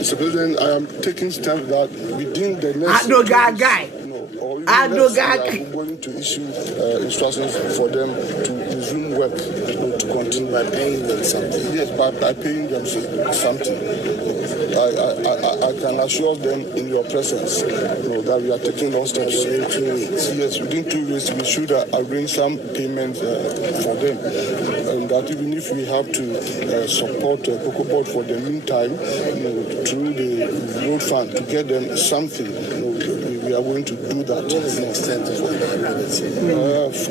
Mr. President, I am taking steps that within the next... I'm going to issue instructions for them to resume work, to continue by paying them something. Yes, by paying them something. I can assure them in your presence that we are taking those steps. Within 2 weeks? Yes, within 2 weeks we should arrange some payments for them. And that even if we have to support Cocoa Board for the meantime, through the road fund to get them something, we are going to do that. What is the extent of liability?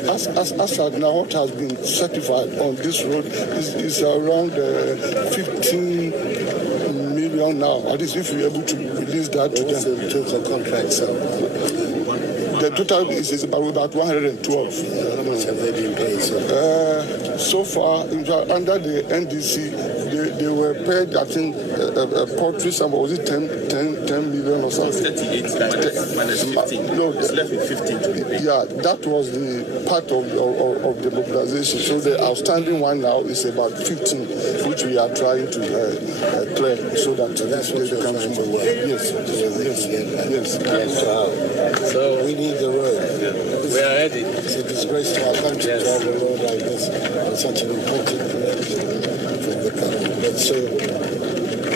As at now, what has been certified on this road is around 15 million now. At least if we're able to release that to them. What's the total contract sum? The total is about 112. How much have they been paid so far, under the NDC, they were paid, I think, a poultry sum, was it 10 million or something? 38 minus 15. No, it's left with 15 to be paid. Yeah, that was the part of the mobilization. So the outstanding one now is about 15, which we are trying to clear so that that's what you're trying to work. Yes. So we need the road. We are ready. It's a disgrace to our country to have a road like this on such an important project from the country. But so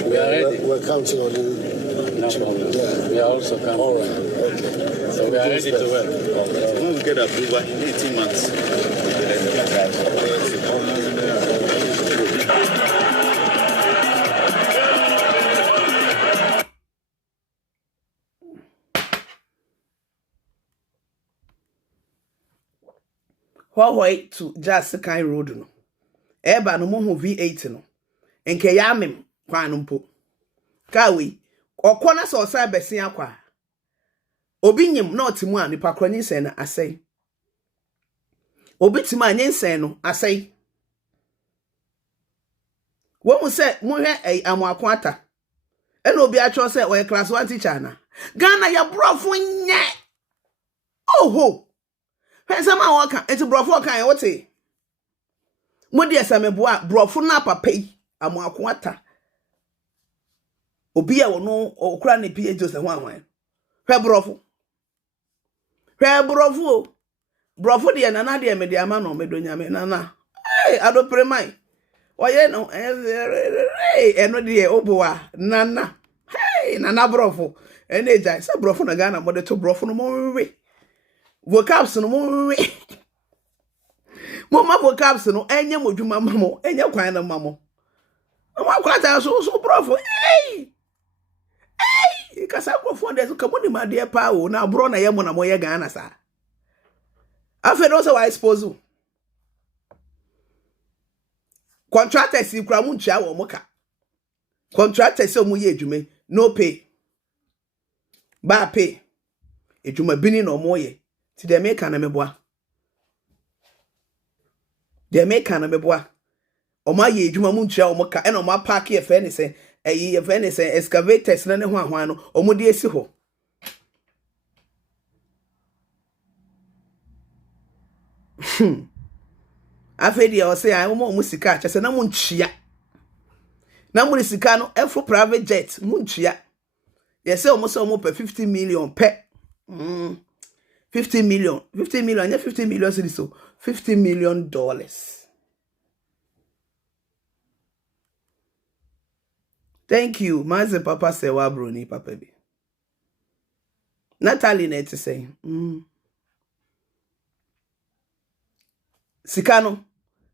We are ready. we're counting on you. No problem. Yeah. We are also coming. All right. Okay. So we are ready to work. When we get approval in 18 months. Huawei to just kind road no. eba no mo hu V8 no nke ya amem kwan no mpo ka we okona so sa besia akwa obi nyim na otimu a nipa kronyi sen na asai obi timu a nyensen no asai wo mu se mo hwe amwako ata ena obi atwo se we class 1 teacher na Ghana ya brofo nye oho Pensama waka enti brofo kan wote modi esameboa brofo na papa yi amwako ata obi a wono okura ne pie Joseph Wanwan hwe brofo de na de me de ama no medonya me na adopre mai oye no eno de oboa nana nana brofo ene jai se brofo na Ghana mo de to brofo no mo we vocabs no mo we mo ma vocabs no enye modwuma mamo enye kwan na mamo mo akwata so brofo kasa brofo de so kamoni ma de pa o na bro na ye mo na mo ye Ghana sa afa no se wa expose contractors ikura mu ntua wo moka contractors o mu ye adwume no pay ba pay adwuma bini no mo ye ti de make na meboa o ma ye adwuma mu ntua wo moka e no ma park ye fe ne se ye fe ne se excavators na ne ho ahwan no o mo de esi ho afedi o se ai mo sika che se na mo ntua na mo sika no efo private jet mo ntua ye se o mo se o mo pe 50 million pe 50 million yeah, 50 million cedis so $50 million. Thank you Mazen Papa se wa broni papa bi Natalie net say Sikano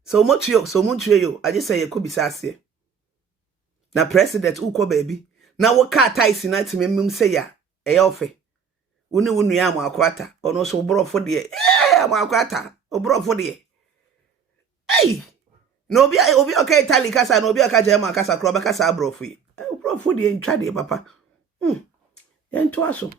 so much yo I just say you could be sassy na president uko baby na wo ka taisi na timem say ya e ofe wonu ya amakwata ono so brofo de amakwata obrofo de no obi okay Italy kasa no obi aka jema kasa kro ba kasa brofo yi brofo de ntwa de papa ento aso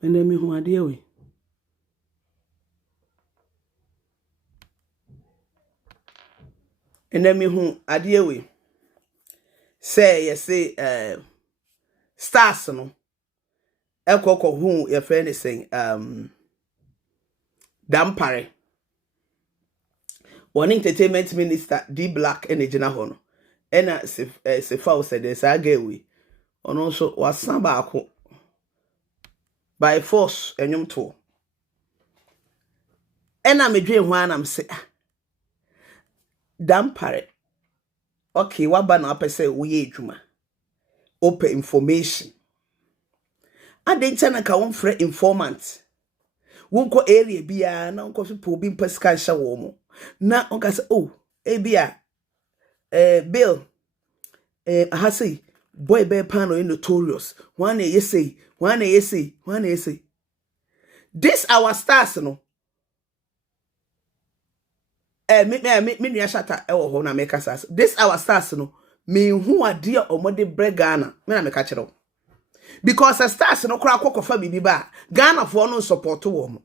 ene mi hu ade we say you say stars no ekoko hu your friend is saying Dampare one entertainment minister D Black energy na ho no ena se fa said the saga we ono so wasan baako by force enyum to ena medwe ho anam se Dampare okay waba na apese wo ye adwuma open information adencha na ka won frɛ informant wonko area bia na wonko so po bi mpasika hye wo mo na onka se oh bia bill ahasei boy be pan no notorious one ye say this our stars no me nua shata e wo ho na make us this our stars no me hu ade omode bregana me na make kire because the stars no kra kokofa bibi ba Ghana for no support wo mo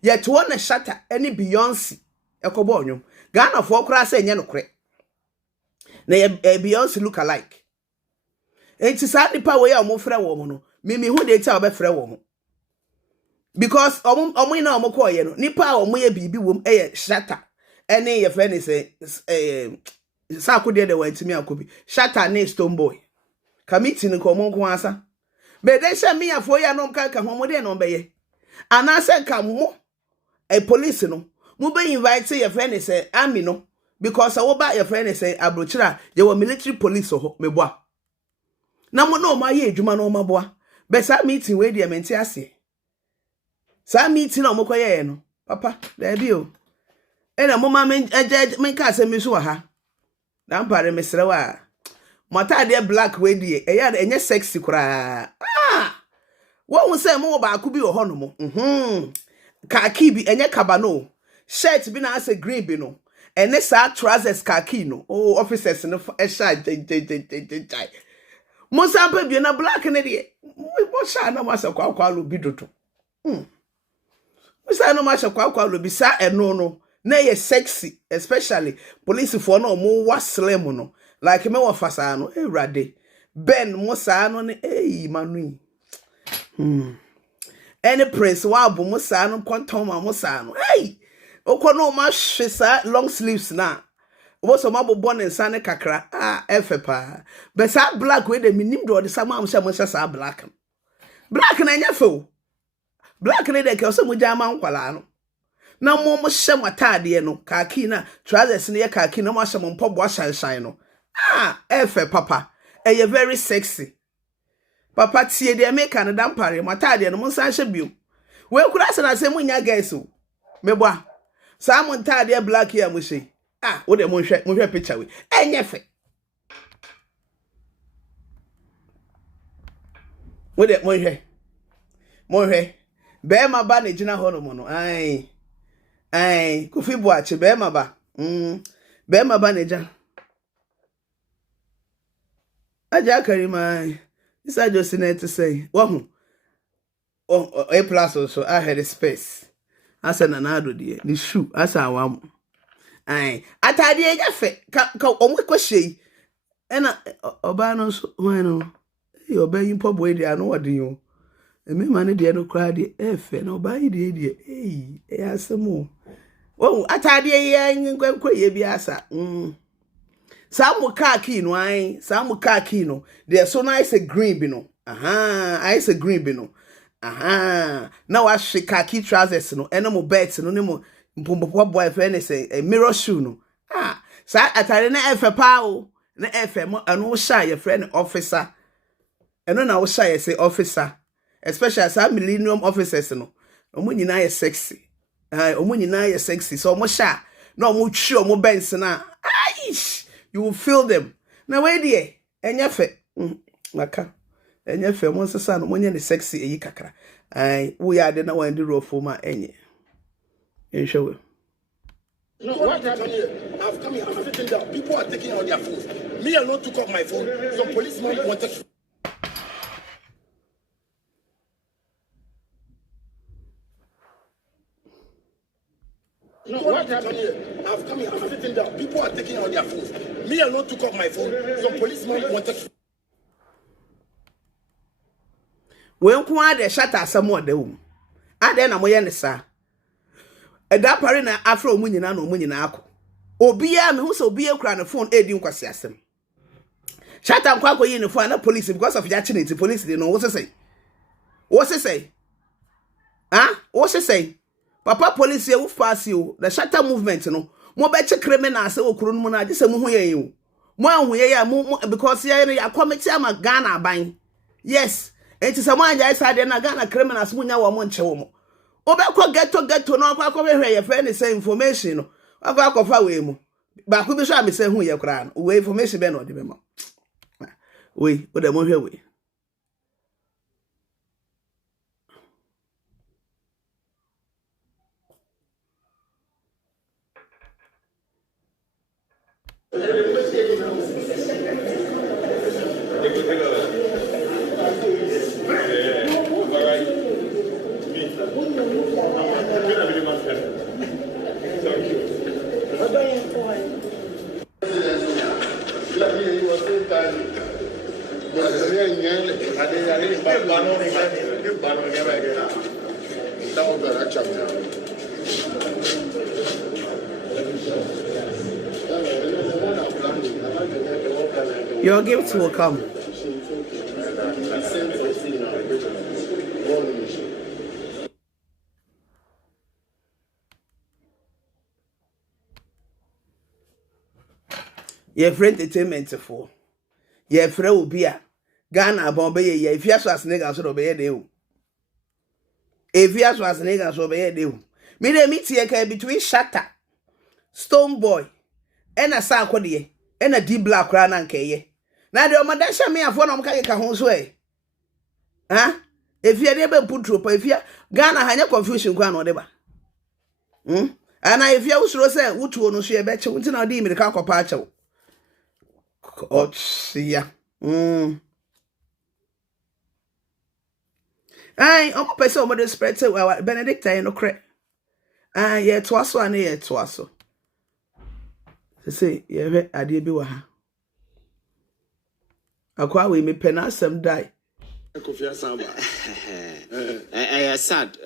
yet won na shata any Beyonce ekobo onwom Ghana for kra say enye no kre na Beyonce look alike enti sa nipa we ya mo frɛ wo mo no me hu de tia obefrɛ wo mo because omo na omo koye no nipa omo ye bibi wom shata ene ye friend say sa akode de wantimi akobi shata ne Stone Boy committee ni ko mo nko asa be de sha me afo ya no mka ho mo de no beye ana se ka mo police no mo be invite ye friend say army no because wo ba ye friend say abrochira ye wo military police ho meboa na mo no ma ye adwuma no ma boa be sa meeting we de menti ase sa meeting no mo koye no papa da bi o ena mo ma men ka se mi so ha Dampare mesrewa Matade black way die. Eya enye sexy kura. Wo say mo ba ku bi wo ho no mo. Khaki bi enye kabano. Shirt bi na ase green bi no. Ene sa trousers khaki no. Oh officers no e sha jai. Mo sample bi na black ne de. Mo sha na mo asa kwa lo bi dodo. Mo sha na mo asa kwa lo bi sa eno no. Na ye sexy, especially police for no mo wa slim no. Like me wa fasa no ewrade. Ben mo sa no ne manu. Any prince wa bo mo sa no konton ma mo sa no. Hey! Okono ma hwesa long sleeves na. Wo so ma bo ne nsa ne kakra. Efe pa. But sa black we de minim do de sama am mo sa black. Black na nya fe o. Black ne de ke so mo jama nkwala no. Na mo hye matade no khaki na trousers ne khaki na mo hye mo mpobo shanshine no. Efe papa. Eye very sexy. Papa tie de make an dampare matade no mo san hye biom. We kura se na se mo nya guys o. Meboa. Sa mo ntade black here mo hye. Wo de mo hwe picture we. Enye fe. Wo de mo hwe. Mo hwe. Be ma ba na gina ho no mo no. Kofi Boache be ma ba. Be ma ba na gina. Aja Karima. This I just need to say. A plus also I had a space. I said another dear. The shoe. I said one. Atade ya fe. Ka omwe kwehye. Ena oba no so wan no. Oba yin pobo e dia no wode yo. Me ma ne dia no kra de efe na oba yi de asemo. Atade ya nkwenkwe ye bi asa. Samu khaki no samu khaki no. There so nice green bi no. I say green bi no. Now I shake khaki trousers no. Eno mo belt no ne mo mpompopo boyfriend say a mirror shoe no. Sa atare na efe pa o. Na efe mo eno sha your friend officer. Eno na wo sha ye say officer. Especially some millennium officers no. Omo nyina ye sexy. Omo nyina ye sexy. So omo sha na omo twi omo benz na. You will feel them. Now where die? Enye fe. Maka. Enye fe mo sesa no monye ne sexy eyi kakra. We are the na wan di rofu ma enye. Enshowe. No, what happened here? I've come here, I'm sitting down. People are taking out their phones. Me alone took off my phone. Some policemen wanted. No, what happened here? I've come here, I'm sitting down. People are taking out their phones. Me alone took off my phone. Some policemen wanted. When kwa de shata asamo de wo. Ade na moye ne sa. Eda pare na afro mu nyina na mu nyina akọ. Obi ya me hu se obi ekura ne phone edi nkwase asem. Shata nkwa akọ yi ne phone na police because of yachi police dey no wo se say. Wo se say? Wo se say? Papa police ye wo pass you. The shatter movement no. Mo be che criminals e okuru no na agise mo hu ye o. Mo anhu ye ya mo because ye ya committee ama Ghana ban. Yes. Enti se mo anja isa na Ghana criminals mo nya wo mo nche wo mo. Obekọ ghetto no akọ hwe ye friend say information no. Akọ fa we mu. Ba ku bi so am say hu ye kra no. We information be no de be ma. We o de mo hwe we. Your gifts will come. Your friend entertainment for. Your friend will be a Ghana Bombay. If you ask us niggas, so obey you. If you ask us niggas, so obey you. Me de meet here between Shatta, Stone Boy, and a Sankody, and a D Black Ran and Kaye. na de omadasha me afo na omka ka ho so ha efia de be putro pa efia Ghana hanya confusion kwa no de ba ana efia usuro se wutuo no so ye be che unti na odi mirika akopa ache wo otsia ai omo pese omo de spread say Benedict ay no kre ye to aso ana ye to aso say ye be ade bi wa ha akwa we me pena asem dai sad,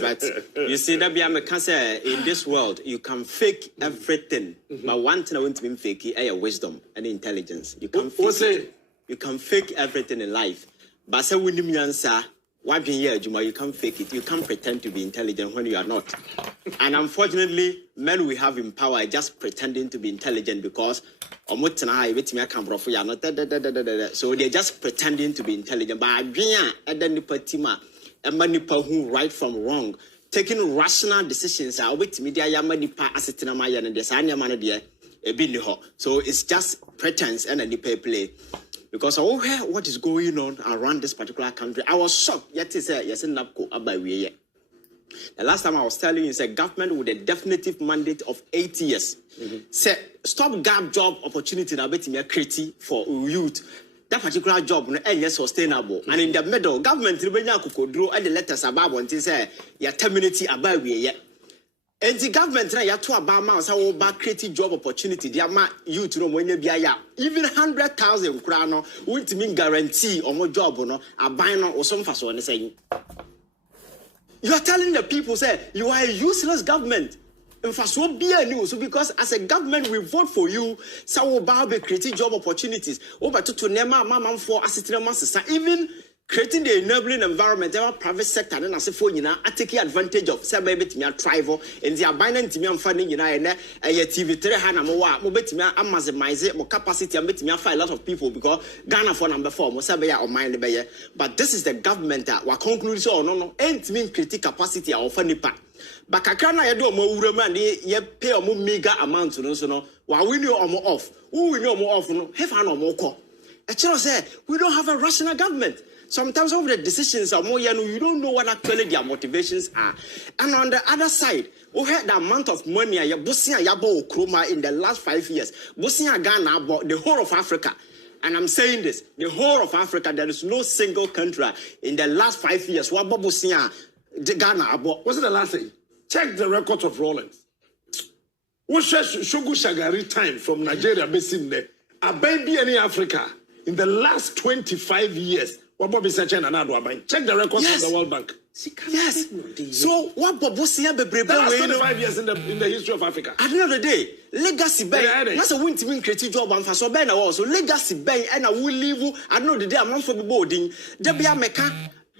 but you see that be cancer in this world. You can fake everything, but one thing I want to be fake is wisdom and intelligence. You can fake you can fake everything in life, but say when you answer, you can't fake it. You can't pretend to be intelligent when you are not. And unfortunately, men we have in power are just pretending to be intelligent because so they're just pretending to be intelligent. But who right from wrong, taking rational decisions. So it's just pretense and a play. Because what is going on around this particular country, I was shocked. Yet is the last time I was telling you, it's a government with a definitive mandate of 8 years. Say stop gap job opportunity na beti me create for youth. That particular job no is sustainable. And in the middle, government ribenya kokodro and the letters about until say ya terminate about we. And the government na ya to about ma say ba create job opportunity dia ma youth no monye bia ya even 100,000 kura no won't mean guarantee omo job no aban no osomfa so ne say. You are telling the people say you are a useless government. In fact, so be a news because as a government we vote for you, so we'll be creating job opportunities. Over to Nema Mamma for assistance, even creating the enabling environment, our private sector, and as a phone, taking advantage of say baby to me a tribal and the abandoned to me and funding a TV 3 Hanamoa, Mobetimia, Amazemize, more capacity and me find a lot of people because Ghana for number 4, Mosabaya or mine the but this is the government that what concludes or no, ain't mean critic capacity or funny pack. But Kakana ya do more urema ye pay a more mega amount to so no while we know more off. Who we know more off no have no more call. A child said we don't have a rational government. Sometimes over the decisions are more you don't know what actually their motivations are. And on the other side, we had the amount of money ya Bosnia Yabo Kroma in the last 5 years. Bosnia Ghana bought the whole of Africa. And I'm saying this, the whole of Africa, there is no single country in the last 5 years. What Bosnia Ghana bought. What's the last thing? Check the records of Rollins. What's Shogu Shagari time from Nigeria basin there? A baby in Africa in the last 25 years. What Bobby Sachen and Adwa check the records of the World Bank. Yes. So what Bobosia be the last 25 years in the history of Africa. At the end of the day, legacy bay. That's a win to mean creative job and for so ben also legacy bay and I will leave. I know the day I'm for the boarding. Debia Meka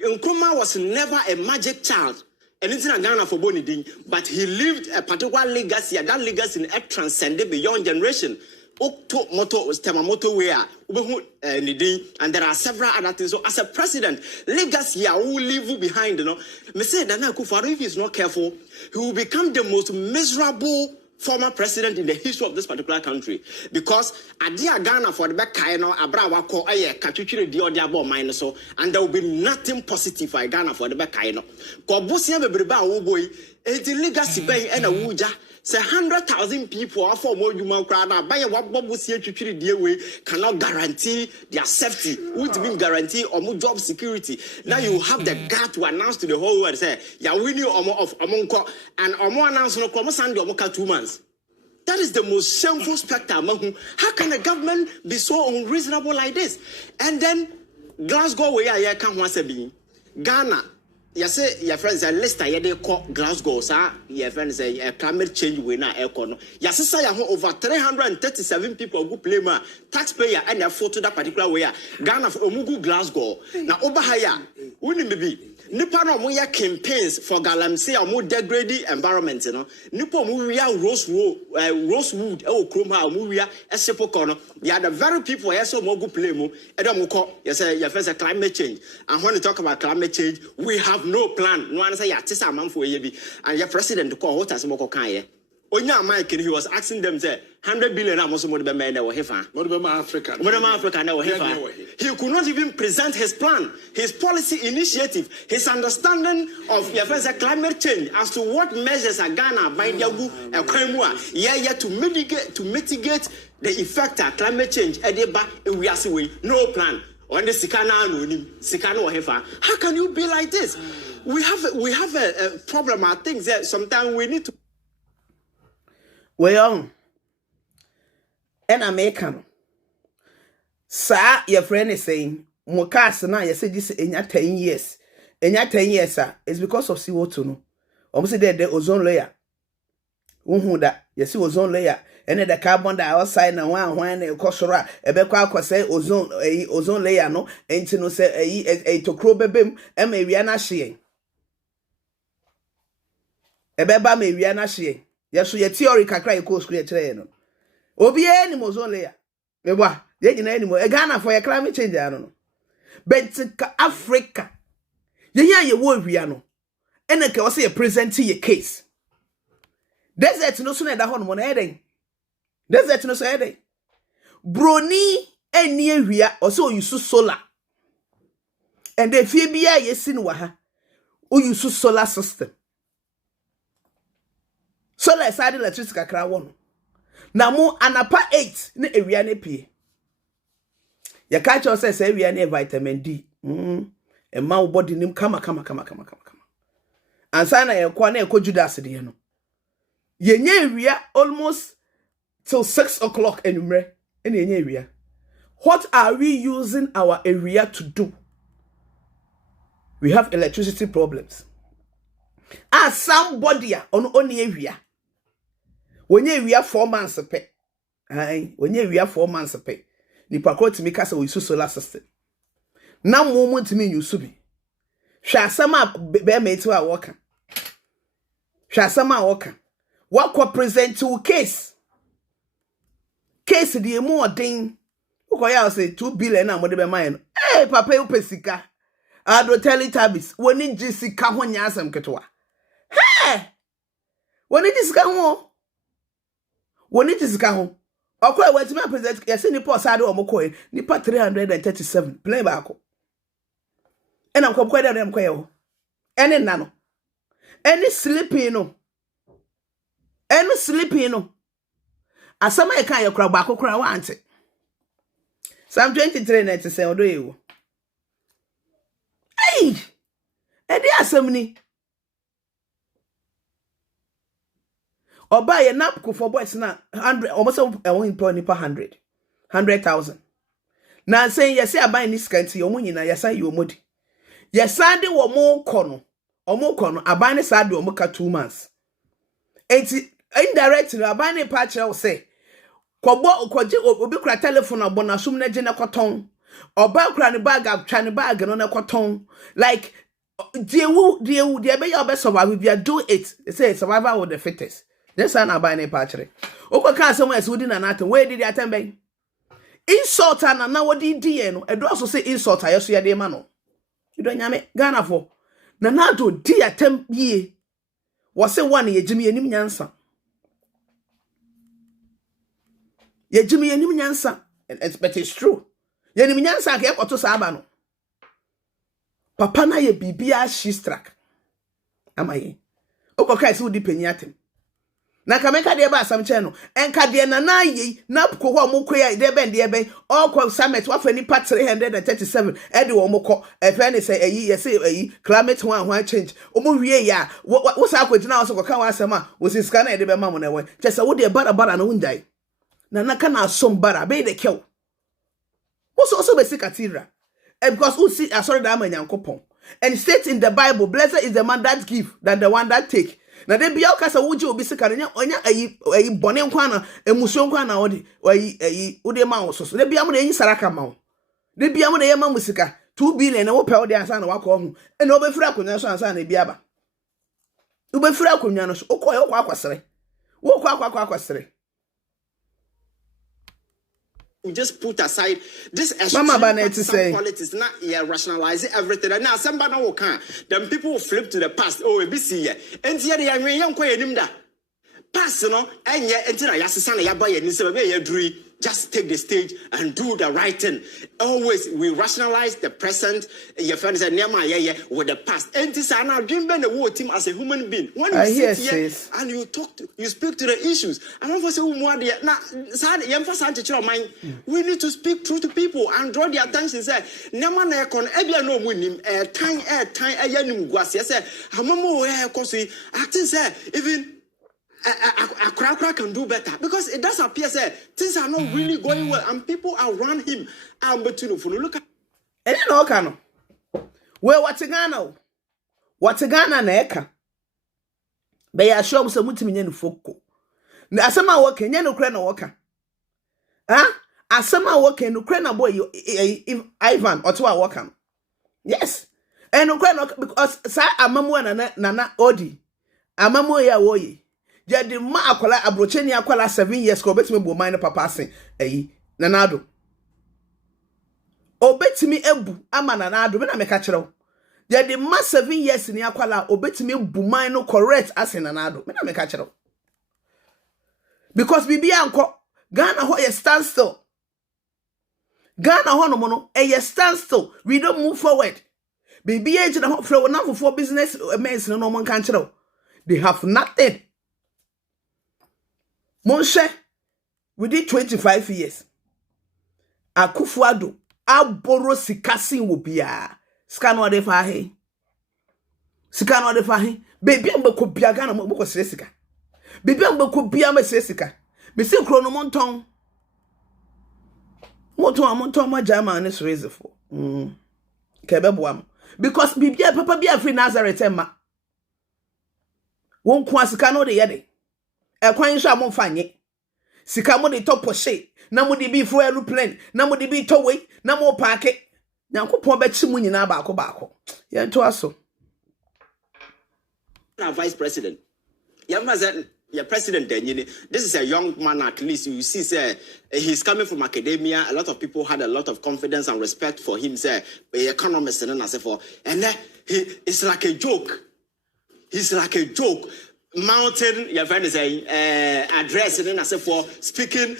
Nkrumah was never a magic child. Anything in Ghana for Bonidin, but he lived a particular legacy, and that legacy transcended beyond generation. Okto moto Temamoto where and there are several other things. So as a president, legacy will leave behind. You know, me say that Akufo-Addo, if he's not careful, he will become the most miserable former president in the history of this particular country, because Adia Ghana for the back Kaino Abrawa ko aye katuchire di odiabo mine so, and there will be nothing positive for Ghana for the back Kaino. Ko Bosia bebreba wo boy, e di legacy ben e na wuja. Say 100,000 people are for more human crowd. Buy what Bobusia Chuchiri DA cannot guarantee their safety, which means guarantee or more job security. Now you have the guard to announce to the whole world, say, yeah, we knew Omo of Omonko and Omo announce no Komo Sandi Omoka 2 months. That is the most shameful spectre among whom. How can a government be so unreasonable like this? And then Glasgow, where I can't want to be Ghana. You say your friends are list I they call Glasgow, sir. Your friends say a climate change we na econo. Yes, say over 337 people who play ma taxpayer and their photo that particular way. Ghana for Omugu Glasgow. Now over here, wouldn't be Nipa no moya campaigns for galamsey or more degrading environment, you know. Nipa muya rosewood, Kroma, muya esepokono. They are the very people who so mogu play mo. Edamuko, you say your first climate change. And when you talk about climate change, we have no plan. No one say ya tisa man for yebi. And your president call what as moko kanye. Onya Mike, he was asking them, say, 100 billion Amos more than men or Hefa. What about Africa? What about Africa now? He could not even present his plan, his policy initiative, his understanding of climate change as to what measures are Ghana by Yagu and Kremua, to mitigate the effect of climate change. We are seeing no plan. On the Sikana or Hefa. How can you be like this? We have a problem. I think that sometimes we need to. Well, and American. Sir, your friend is saying, Mokas now, you say this in your 10 years. In your 10 years, sir, it's because of CO2. No, almost there, the ozone layer. That you see ozone layer, and then the carbon dioxide and one a cosora, a bequa say ozone layer, no, and to say a to crobebim, and maybe an ashing. A beba may be an ashing. Yes, so your theory can cry a coast creator. Obi any ozone layer. Mewa, yet anymore. A Ghana for a climate change, I don't know. But Africa, you won't be no. And I can say a present to your case. Desert no sooner than one heading. Desert no so heading. Brony and near here also use solar. And the Fibia yes in waha. O use solar system. Solar side electricity kakra one. Na mo anapa 8 na area ne pie. Ya catch us say area ne vitamin D. E ma wo body nim kama. Ansa na ye kwa na ekɔ Judas de no. Yenye area almost till 6 o'clock anywhere. And yenye area. What are we using our area to do? We have electricity problems. As somebody on area. When you 4 months pay. When you 4 months pay. Nipa ko timi kasa we use solar system. Na moment me you be. Hwa sama be mate wa work. Hwa sama work. What ko present to case. Case the more thing. Ukoya say 2 billion na mo de be man. Eh papa you pesika. Ado tell it abis. Woni jisika ho nya asem ketwa. Hey! Woni jisika ho. Woni jisika ho. Okwa wetime present yesi ni post ade omokoe. Nipa 337 play back. Ena mkopko de dem koye ho. Ene nano. Ene sleeping no. Ene sleeping no. Asama e kan ye kura baako kura wa ante. Psalm 23:97 odo yewo. Hey! Edi asem ni. Oba ye nap ko for boys na 100 almost employ nipa 100,000. Na say yes aban ni scanty omo nyina yesan ye omodi. Yesan de wo mo kono. Omo kono aban ni sa de omo ka 2 months. Enti indirectly aban ni pa kire wo say kobo okoje obi kura telephone abona sum na je na koton. Oba kura ne bag atwa ne bag no na koton. Like they be your survive if you do it. They say survival of the fittest. This an aban ni pa kire. Okwa kan somewhere so di na natin. Where did that be? Insult na na wodi die no. Edo also say insult ayeso ya de ma no. You don't nyame Ghana for. Na na do di atem ye. Wo say one ye jimi enim nyansa. Ye jimi enim nyansa. But it's true. Ye enim nyansa ka ekoto sa aba no. Papa na ye bibia shistrak. Amaye. Okoka isi udi penyi atem. Na kameka de ba asam che no. Enka de na ye na ko ho mo koya de ben all kwa summit wa fani part 337 e de wo mo ko e fe ne say eyi ye say eyi climate one change. Omo wie ya wo sa akwenti na wo so ka wa asam a wo siska na de be ma mo na we. Che say wo de bara na wundai. Na ka na asom bara be de kew. Wo so be sikatira. And because who see sorry that man yankopon. And it states in the Bible, blessed is the man that give than the one that take. Na de bia okasa wuji obi sika nya onya ayi bone nkwa na emuso nkwa na odi ayi ode ma wo so de bia mo de yin saraka ma wo de bia mo de yema musika 2 billion na wo pe ode ansa na wakọ ho e na obefira akonya so ansa na bia ba obefira akonya no so okọ akwasere wo kọ akwasere. We just put aside this Mama Banet to say politics, not rationalizing everything. And now somebody will come. Then people will flip to the past. Oh, we see here. And here they are young. pass no enye entina yasesa na yaba ye ni se be ye duri. Just take the stage and do the right thing. Always we rationalize the present. Your friend said, "Nema with the past." And this is now dream the whole team as a human being. When you sit here and you you speak to the issues. And when say we need to speak truth to people and draw the attention. Say, "Nema na ekon ebia no mu nim time eyanim guase." Say, "Amamu kosi." Acting say even. A cracker can do better because it does appear things are not really going well and people around him are between you. Look at and you know, Kano. Well, what's a Ghana? What's a Ghana neka? They are sure some multimillion folk. Now, some are working, you know, Crana worker. Huh? As some are working, Ukraine boy, Ivan or two are working. Yes, and Ukraine because Sa Amamu and Nana Odi Amamu ya woyi. Jadi ma akwala abrocheni akwala 7 years ko betimi bo man papa sen nanado obetimi ebu ama nanado me na meka kirew jadi ma 7 years ni akwala obetimi bu man no correct asen nanado me na meka kirew because bibia anko Ghana ho ye stand still Ghana ho no mo no ye stand still we don't move forward bibia ejina ho fro na for business men no mo kan kirew they have nothing. Monshe, we did 25 years. Akufuado, aboro sikasi wobia. Skano de fahe. Sikano de fahe. Baby ambe ko biaga na mo ko sresika. Baby ambe ko bia me sresika. Me se kro no monton. Monton ma jama ne srezefo. Kebe boam. Because bibia papa bia free Nazareth ma. Won kwa sikano de yede. Ekwan sha mo fanye sika mo de top she na mo de bi fo aeroplane na mo de bi towe na mo parke nyankopon ba chi mu nyina baako ye to aso na vice president your president this is a young man. At least you see say he's coming from academia. A lot of people had a lot of confidence and respect for him, say economist and as for and he is like a joke. He's like a joke. Mountain, your friend is saying, address and then I say for speaking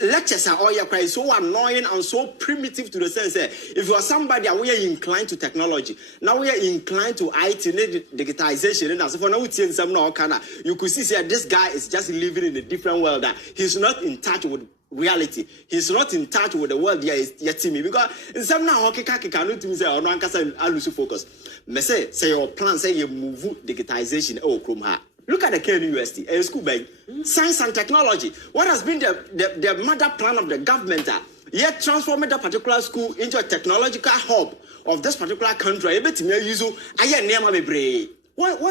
lectures are all your cry so annoying and so primitive to the sense that if you are somebody we are inclined to technology, now we are inclined to IT digitization and as for now some no kind you could see this guy is just living in a different world that he's not in touch with reality. He's not in touch with the world yet to me because in some now okay cannot to me say or no ankasa I lose focus. Me say your plan say you move digitization Chrome. Look at the KNUST, a school by science and technology. What has been the mother plan of the government? Yet transforming that particular school into a technological hub of this particular country. What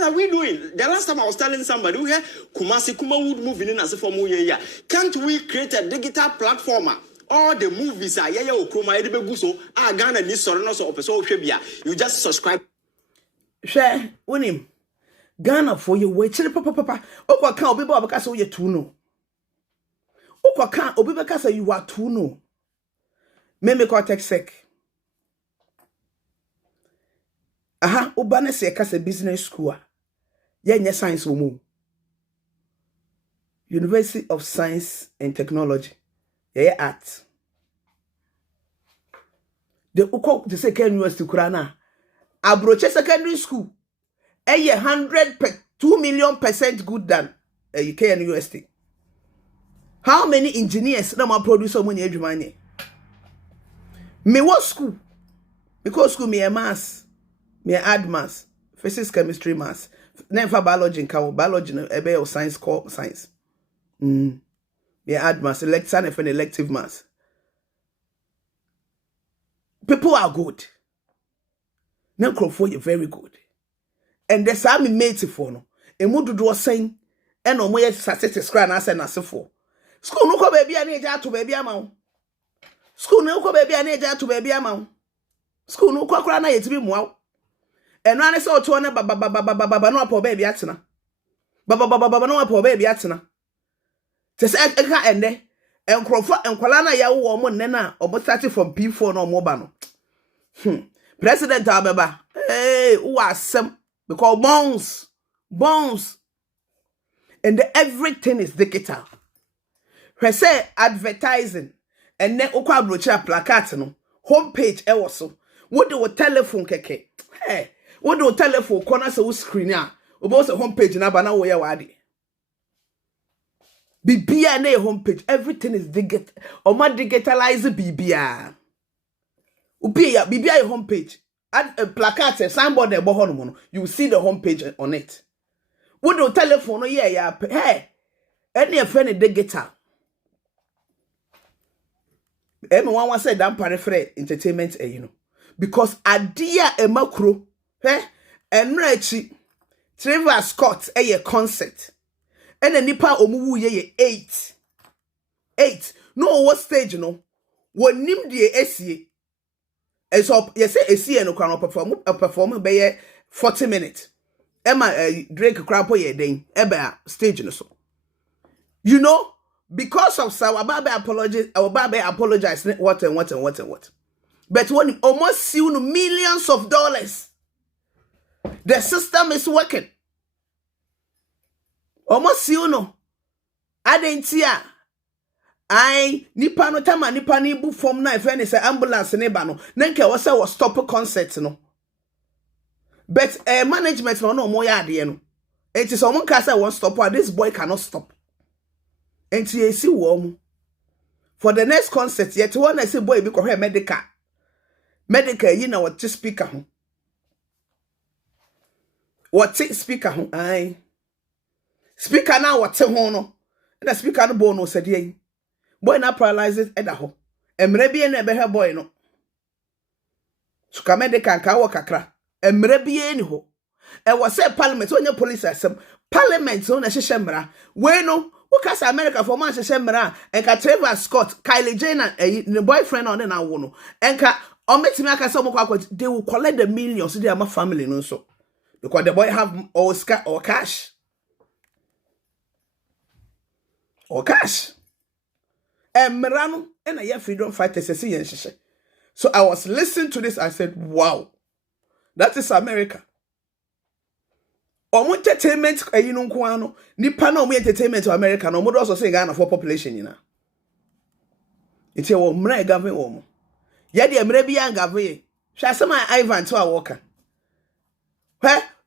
are we doing? The last time I was telling somebody, we had Kumasi Kuma would move in as a form. Can't we create a digital platform? All the movies are Ghana you just subscribe. Share unim Ghana for you wait papa. Okwa kan obi ba obaka say you too no. Okwa kan obi beka say you are too no. Me ko tek sek. Aha, obane se ka say business school. Ye science wo mu. University of Science and Technology. Yeah, art. The uko the second university kurana. Abroche secondary school. 2 million % good than UK University. How many engineers na ma produce money adwumanye? Me what school? Because school me a maths, me add maths, physics, chemistry, maths. Never biology and biology ebe or science core science. Me add maths, elective maths. People are good. Now Crawford, you're very good. And the same mate for no. E mudu do saying and no more statistics cry and na for. School no ko baby an age to baby ama. School no ko baby an age to baby ama. School no ko kra na yetibi muaw. Eno ane se oto na baba no apo baby atena. Baba no apo baby atena. Te se eka ende enkrofo enkwala na ya wo mo nne na obo start from P4 no mo ba no. President Abeba. Hey, who asem because bones. and everything is digital. We say advertising, and then okwa brocha placard no homepage e so. What do telephone keke? Hey, what do telephone corner so screen ya? Obo se homepage na ba na wo ye wade. Bibia na homepage, everything is digital. O ma digitalize bibia. Ubia bibia your homepage. Add a placard, a signboard there, you will see the homepage on it. What do telephone? Yeah. Hey, any friend digital. Everyone wants say that peripheral entertainment, because idea a macro, and Rechi, Trevor Scott, a concert, and a nipa omu ye 8. No, what stage, what nim the SC. And so, yes, a see and perform by 40 minutes. Emma drink a crap ye day, eba stage no so. Because of our Baba apologize, what. But when almost seen millions of dollars, the system is working. Almost I didn't see ya. I nipa no tama nipa ni bu form na friend is ambulance ne ba no nenke was stop concert no but management no mo ya ade no enti so mo nka say won stop this boy cannot stop enti ye si wo mu for the next concert yet one say boy bi ko hwe medical yi na what speaker ho what speaker ho ai speaker na what ho no na speaker no bo no said ye boy na paralyzes eda ho emre bie na ebe he boy no suka medical ka wo kakra emre bie ni ho e wo say parliament onye police asem parliament no na hyehyɛ mra we no wo kasa America for man hyehyɛ mra enka Trevor Scott Kylie Jenner ne boyfriend on na wo no enka ometimi aka say mo kwa they will collect the millions they are family no so because the boy have Oscar or cash Merano and a freedom fighters. So I was listening to this. I said, wow, that is America. Omo entertainment, nipa na omo entertainment to America. No, omo also say Ghana for population, It's your mre government omo. Yadi mre biya government. Shasema Ivan to a worker.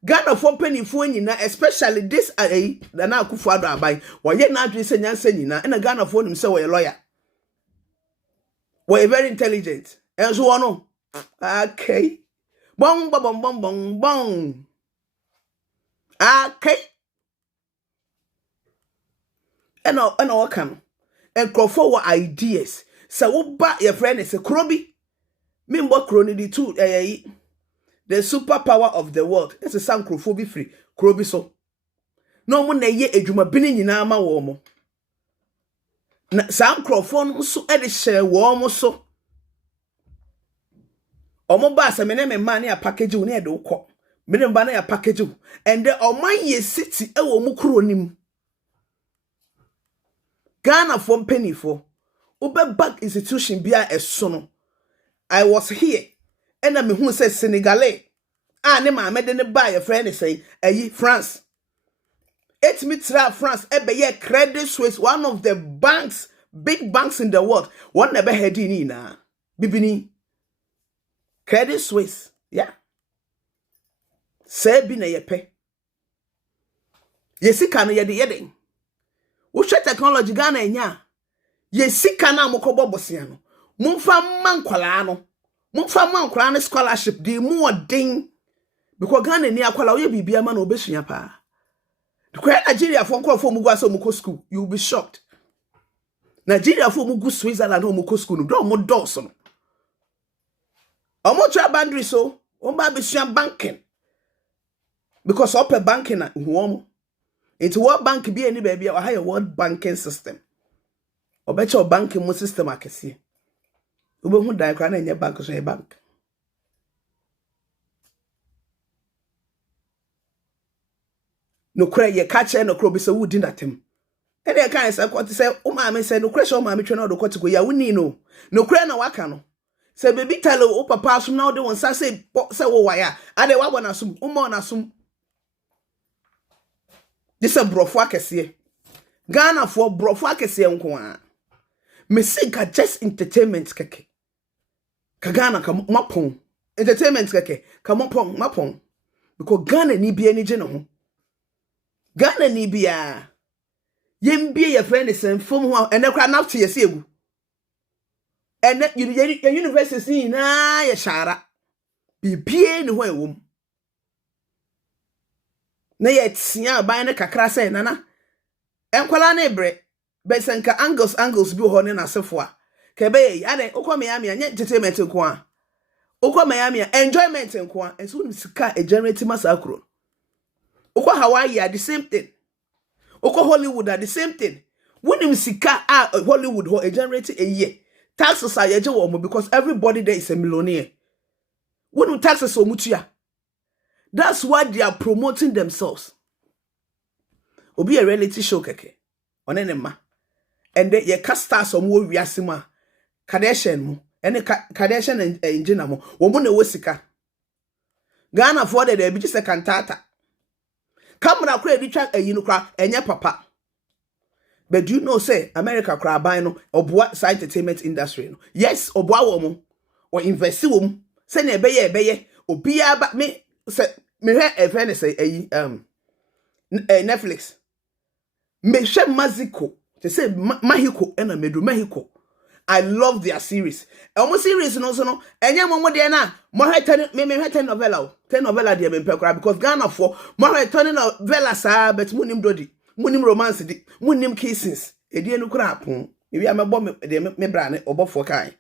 Ghana for penny for especially this Nana Akufo-Addo abai. Why na adwin say nyansa nyina na Ghana for nim say we lawyer. We very intelligent. And so on. Okay. Bong. Okay. And what can? And crofo what ideas. So what ba your friend is a krobi. Mimbo kroni di two the superpower of the world. It's a sound crofo free. Krobi so. No mo na ye adwuma bini nyina ma wo mo. Na sound crofo so e de share wo mo so. Omo ba se me ne me man ya package wo na e de ukọ. Me ne ba na ya package wo. And the oman ye city e wo mu kro nim. Ghana for penny for. Ube bank institution bia eso no. I was here. And me hu say Senegalese. Ne ma me de ne ba your friend say France. It me try France ebe Credit Suisse, one of the banks, big banks in the world. One never had in na. Bibini. Credit Suisse. Yeah. Say bi na yepe. Yesika no yede. Wo technology Ghana enya. Yesika na mokobo bosia no. Mumfa mankwala no. Mumfa mankwala no scholarship di mu odin. Because Ghana ni akwala wo ye bibia ma na obesua pa. The Nigeria for mugu so muko school, you'll be shocked. Nigeria for mugu Switzerland no muko school, no don't mo dawson. Omo try boundary so, omba be banking. Because up a banking na huomo. Into what bank be any baby or higher world banking system. Or bet your banking system akesi. Ube hu die kwana nye bank so bank. No cry ye catch no crow be so would that him. And they can't say what to say, oh mammy said no crash on mammy train or the court to go ya we no. No cry no wakano. Say baby tell oh papa so now they want say oh why and they want assume assume. This a brofo akese. Ghana for brofo akese nko a. Me say ka just entertainment keke. Ka Ghana ka mapon. Entertainment keke ka mapon. Because Ghana ni bia ni je no ho. Ghana ni bia. Yembie your friend is inform ho ene kra na to yesi egu. Ene university na ye shara. Bibie ni ho ewom. Na ye tia ban ne kakra say nana. Enkwala na ebre. Besenka angles bi ho ne na sefo a. Kebe ade ukọ Miami anye entertainment nko a. Ukọ Miami enjoyment nko a. Enso sika e generate masakro. Ukọ Hawaii are the same thing. Ukọ Hollywood are the same thing. When sika Hollywood ho e generate a year. Taxes are yeje wo mo because everybody there is a millionaire. When taxes o mutua. That's why they are promoting themselves. Obi a reality show keke. Onenema. And then ye cast stars on wo wiasima. Kardashian mo. Ene Kardashian engine mo. Wo mo na wosika. Ghana for the be just a cantata. Come na kra editwa ayinukra enye papa. But do you know say America kra buy no oboa side entertainment industry no. Yes, oboa wo mo. Or invest wo mo. Say na ebeye obi aba me say me hwe e friend say Netflix. Me hwe Mexico. They say Mexico and Mexico. I love their series. Almost series no so no. Enye mo de na mo hwe me hwe 10 novella. 10 novella de me pekra because Ghana for mo hwe 10 novella sa but munim dodi. Munim romance di. Munim kissings. E die no kura apon. E wi amebo me bra ne obofo kai.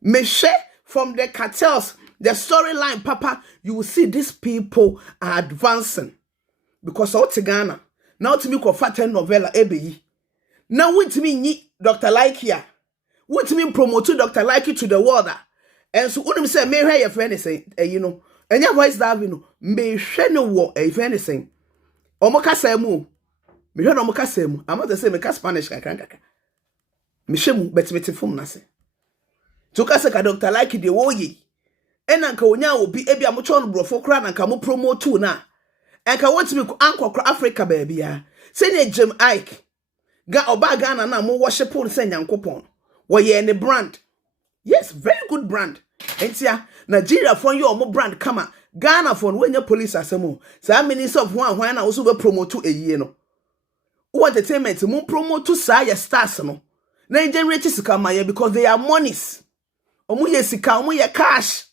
Me hwe from the cartels, the storyline, Papa, you will see these people are advancing. Because out to Ghana, now to me, 10 novella, EBE. Now, what to me, Dr. Like here? What to me, promote Dr. Like to the world? And so, what say, may your friend say, you know, and your voice that you know, may share no war, if anything. Omoka semu, me heard Omoka semu. I'm not the same, me Spanish, I can't. Me shemu, bet me to form nase. Tukase ka Dr. Like de wo yi enanka onya obi ebia mo chon brofo kra nanka mo promote na enka want me ankokra Africa baabia se ne Jim Ike ga oba Ghana na mo worship on se nyankopon wo ye ne brand. Yes, very good brand. Entia Nigeria for you omo brand kama Ghana for when your police asemo sa minister of hwan na also be promote eyie no wo entertainment mo promote sa ya stars no na generate sika maye because they are monies. Omu ye sika, omu ye cash.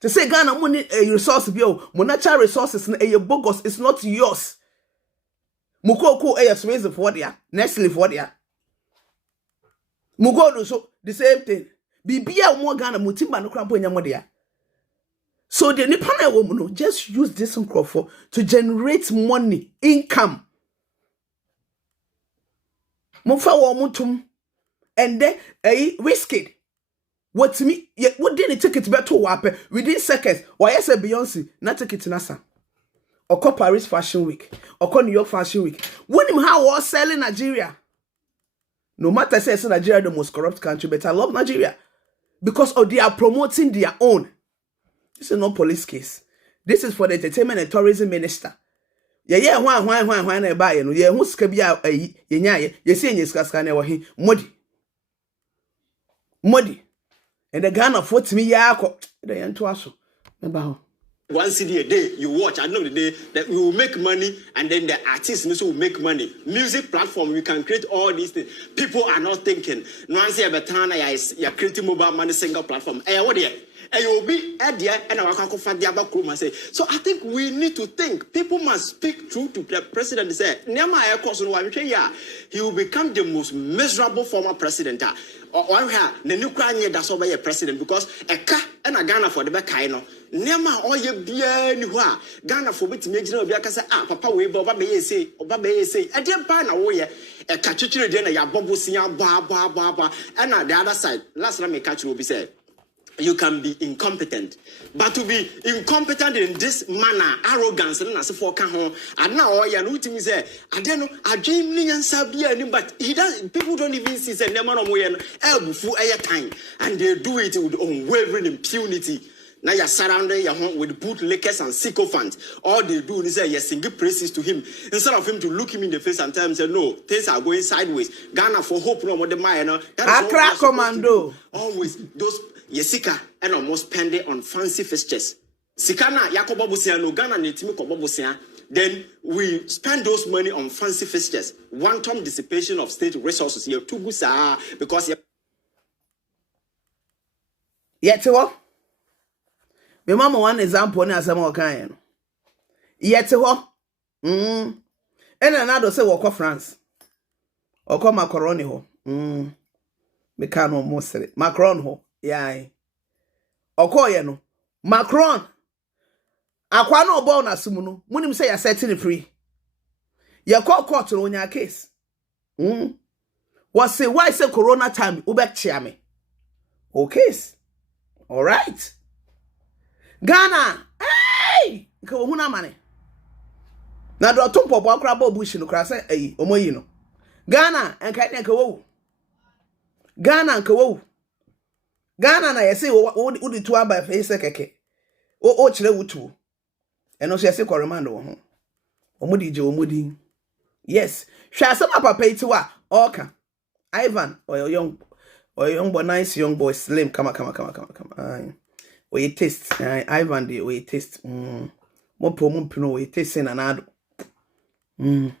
To say Ghana money resource bio, mo natural resources na ye bogus, it's not yours. Mukoko Swayze for dia, Nestle for dia. Mugo do so the same thing. Bibia omo Ghana mutimba no krampo nya dia. So the nipa na wo no just use this microphone to generate money, income. Mo fa wo mutum and then risk it. What to me? What did the ticket better wape within seconds? Why I say Beyonce, not ticket nasa. Or call Paris Fashion Week, or call New York Fashion Week. When him how was selling Nigeria? No matter say Nigeria the most corrupt country, but I love Nigeria because they are promoting their own. This is not police case. This is for the entertainment and tourism minister. Yeah, why na buy no? Yeah, who's kabia ye see any skaska na wahi modi. And the Ghana for me yako the yantuaso. One CD a day you watch, at the end of the day that we will make money and then the artists also will make money. Music platform, we can create all these things. People are not thinking. No one say Betana, you're creating mobile money single platform. What do and you will be at the end and I can confront the other crew and say. So I think we need to think. People must speak true to the president. Say, Nema he will become the most miserable former president. Or the new Ukrainian that's over a president because a car and a Ghana for the back no. Nema all ye bien Ghana for which makes no say papa we Baba say a dear pan away a catcher dinner ya bobo sian ba and on the other side last time I catch will be said. You can be incompetent, but to be incompetent in this manner, arrogance, and as for Cajon, and now I am waiting. Say, I don't know, I dream and Sabia, but he does. People don't even see the name of Moyan, Elbufu, time, and they do it with unwavering impunity. Now you're surrounding your home with bootlickers and sycophants. All they do is say, yes, sing praises to him. Instead of him to look him in the face and tell him, say, no, things are going sideways. Ghana for hope, no more the minor. Accra Commando. Always those Yesika and almost spending on fancy fixtures. Sikana Yakobo Busia, no Ghana Netimi Kobobusia. Then we spend those money on fancy fixtures. One-time dissipation of state resources. You're too good, sir, because you're. Yet, what? Me mama one example na asem okan no. Yete ho. Ena do say woko France. Oko Macron ho. Me ka no mo sere. Macron ho. Yai. Oko ye no. Macron. Akwa no obo na sum no. Munim say ya setting free. Ye call court no nya case. What say why say corona time ubekchia me. Okay. All right. Ghana, hey! Ko huna mane. Na do tompo bo akra bo bush no kra say eh omoyi no. Ghana enka den ka wo. Ghana nka wo. Ghana na yesi wo di to aba fe se keke. O kire wutu. Eno so yesi koremando wo ho. Omudi je omudi. Yes. Hwa asem papa iti wa oka. Ivan or young boy, nice young boy, slim. Come on. We taste. Ivan, we taste. Mo pino, we taste in anado. Mo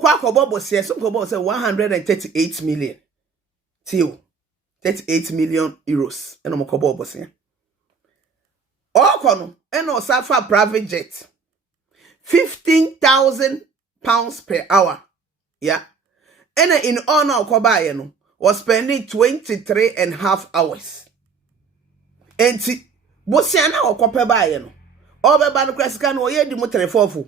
kwa kobo say some kobo say 138 million. Till 38 million euros. Eno mo kobo say. Okono, eno safa private jet. 15,000 pounds per hour. Yeah. And in honor of Kobayano was spending 23.5 hours. And Bosiana or Kopabayano. Over Banocrascan or Yedi Motrefofu.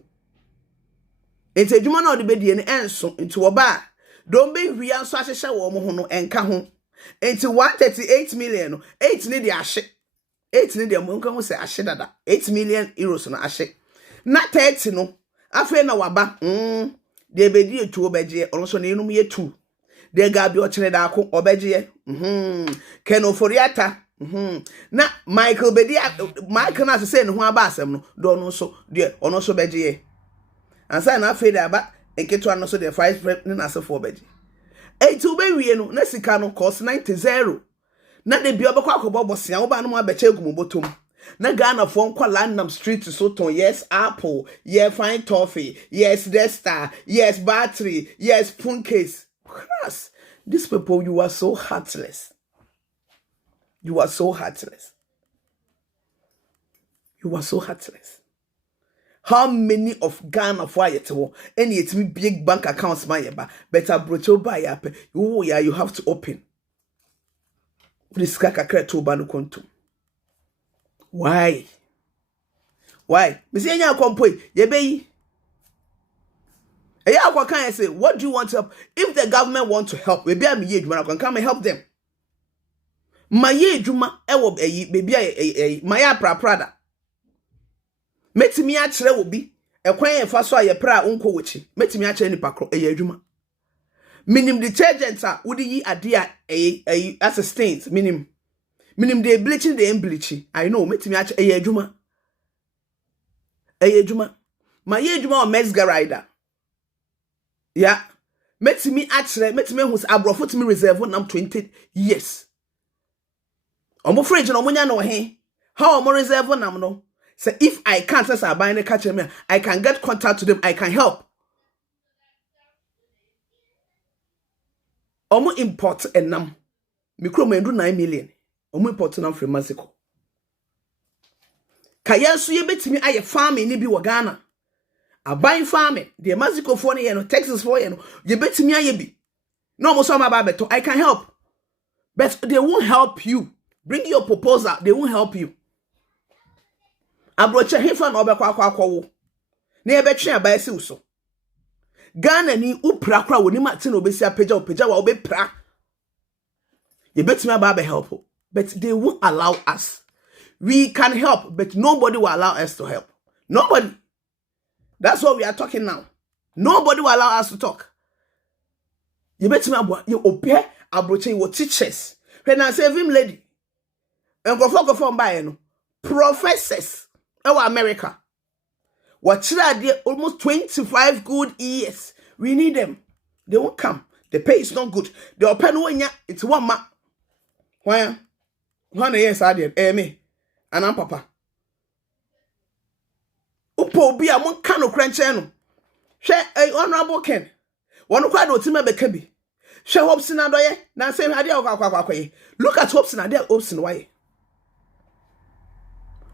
It's a Juman of the bedi and answer into a bar. Don't be real Sasha Womono and Kahon. Into 138 million, 8 needy ashe. 8 needy Munka was a shedda. 8 million euros on ashe. Not 30 no. Afe na waba. De bedi etu obeje onso na enum ye tu. De ga bi o kire da ko obeje. Ken Oforiata. Na Michael bedi Michael na se ne ho aba asem no do no so de ono so beje. Ansa na afe da ba enketu ano so de 5 ne na se fo beje. Etu be wie no na sika no cost 90. Na de bi obekwa akobo bosia wo ba no abeche gumubotom. Na Ghana phone call Landam Street to Soton. Yes, Apple. Yes, fine toffee. Yes, Desta. Yes, battery. Yes, phone case. Cross. These people, you are so heartless. You are so heartless. You are so heartless. How many of Ghana for it? Any it's me big bank accounts, my better brocho buy up. Oh, yeah, you have to open. This kaka kreto banu kontu. Why? Missy Anya Compoi, ye be. What can I say? What do you want to help? If the government want to help, maybe I'm ye, I can come and help them. My ye Juma, baby, my prada. Met me actually will be a quiet fast why a pra unco witchy. Met me actually pacro a ye Juma. Minim detergents are would ye a dear a as a stains, minim. Minim de bleaching de bleaching. I know, met me actually a Juma. A Juma. My ye Juma or Mesga rider. Yeah. Met me who's abroad me reserve when I'm 20 years. I'm afraid you know when you know hey. How am I reserve when I'm no? So if I can't say I buy the catch me, I can get contact to them, I can help. Omo import enam. Mikro mendu 9 million. Omo import nam from Mexico. Kaya so ye betimi aye farming ni bi wo Ghana. Aban farming, the Mexico for no Texas for no, ye betimi aye bi. No mo so ma ba beto, I can help. But they won't help you. Bring your proposal, they won't help you. Abrocha hefa na obekwa wo. Na ebetwe abai se uso. Ghana ni upra kra woni mate na obesi apeja wa obepra. Ye betimi aba help, but they won't allow us. We can help, but nobody will allow us to help. Nobody. That's what we are talking now. Nobody will allow us to talk. You betimi abo you ope abrocha wo teachers. When I say him lady, Nkofo mbae no. Professors our America. What there almost 25 good years. We need them. They won't come. The pay is not good. The open one it's one ma. Why? 1 years I did. Me. And I'm papa. Upo be a mon cano cranchano. Share a honorable Ken. One quite no timber becabi. Share hopes in another year. Now say idea of aqua. Look at hopes in a dear hopes in way.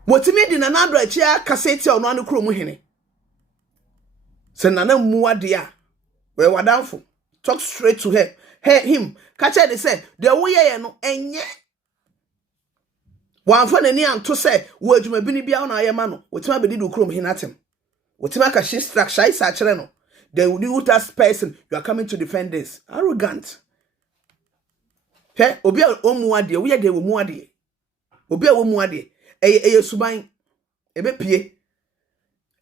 What you made in another chair cassette or non chrome henny. Send nana mua dear. Where we're down for. Talk straight to her. Him. Catch her, they say, the way no and yet. One for the near to say, word you may be beyond our mano. What my be do chrome hinatem. What you make a shit struck shy sachreno. They will do that person. You are coming to defend this. Arrogant. Hey, Obia Omuadi, we are de Muadi. Obia Omuadi. Subain ebe pie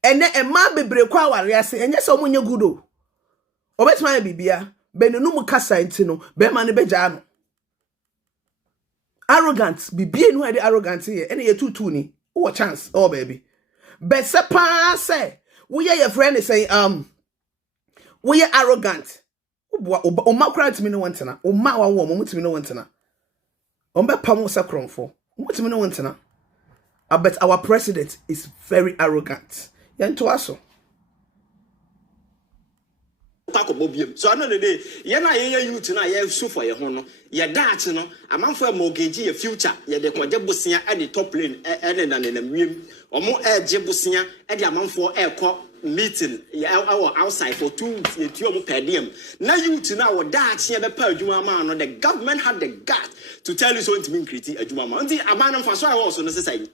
ene ema bebre kwa aware ase enye se omunye gudo obetuma bibia benenu mu kasa enti no be ma ne beja no arrogant bibie nu ade arrogant here ene ye tutu ni wo chance oh baby be se pa se wo ye your friend say wo ye arrogant o ma kra timi no wantena o ma wa wo mo timi no wantena o be pa mo se kronfo mo timi no wantena. But our president is very arrogant. Yantoaso. So I know the day, yana you tonight, you so for your honor. Your dad, no, a man for a mortgage, your future, ya de Quajabusia at the top lane, and in the room, or more air Jabusia at the amount for air cop meeting, our outside for 2 per diem. Now you to now, dad, here the per Jumama, the government had the gut to tell you so to be critical at Jumama. And the Abanam for so I also necessary.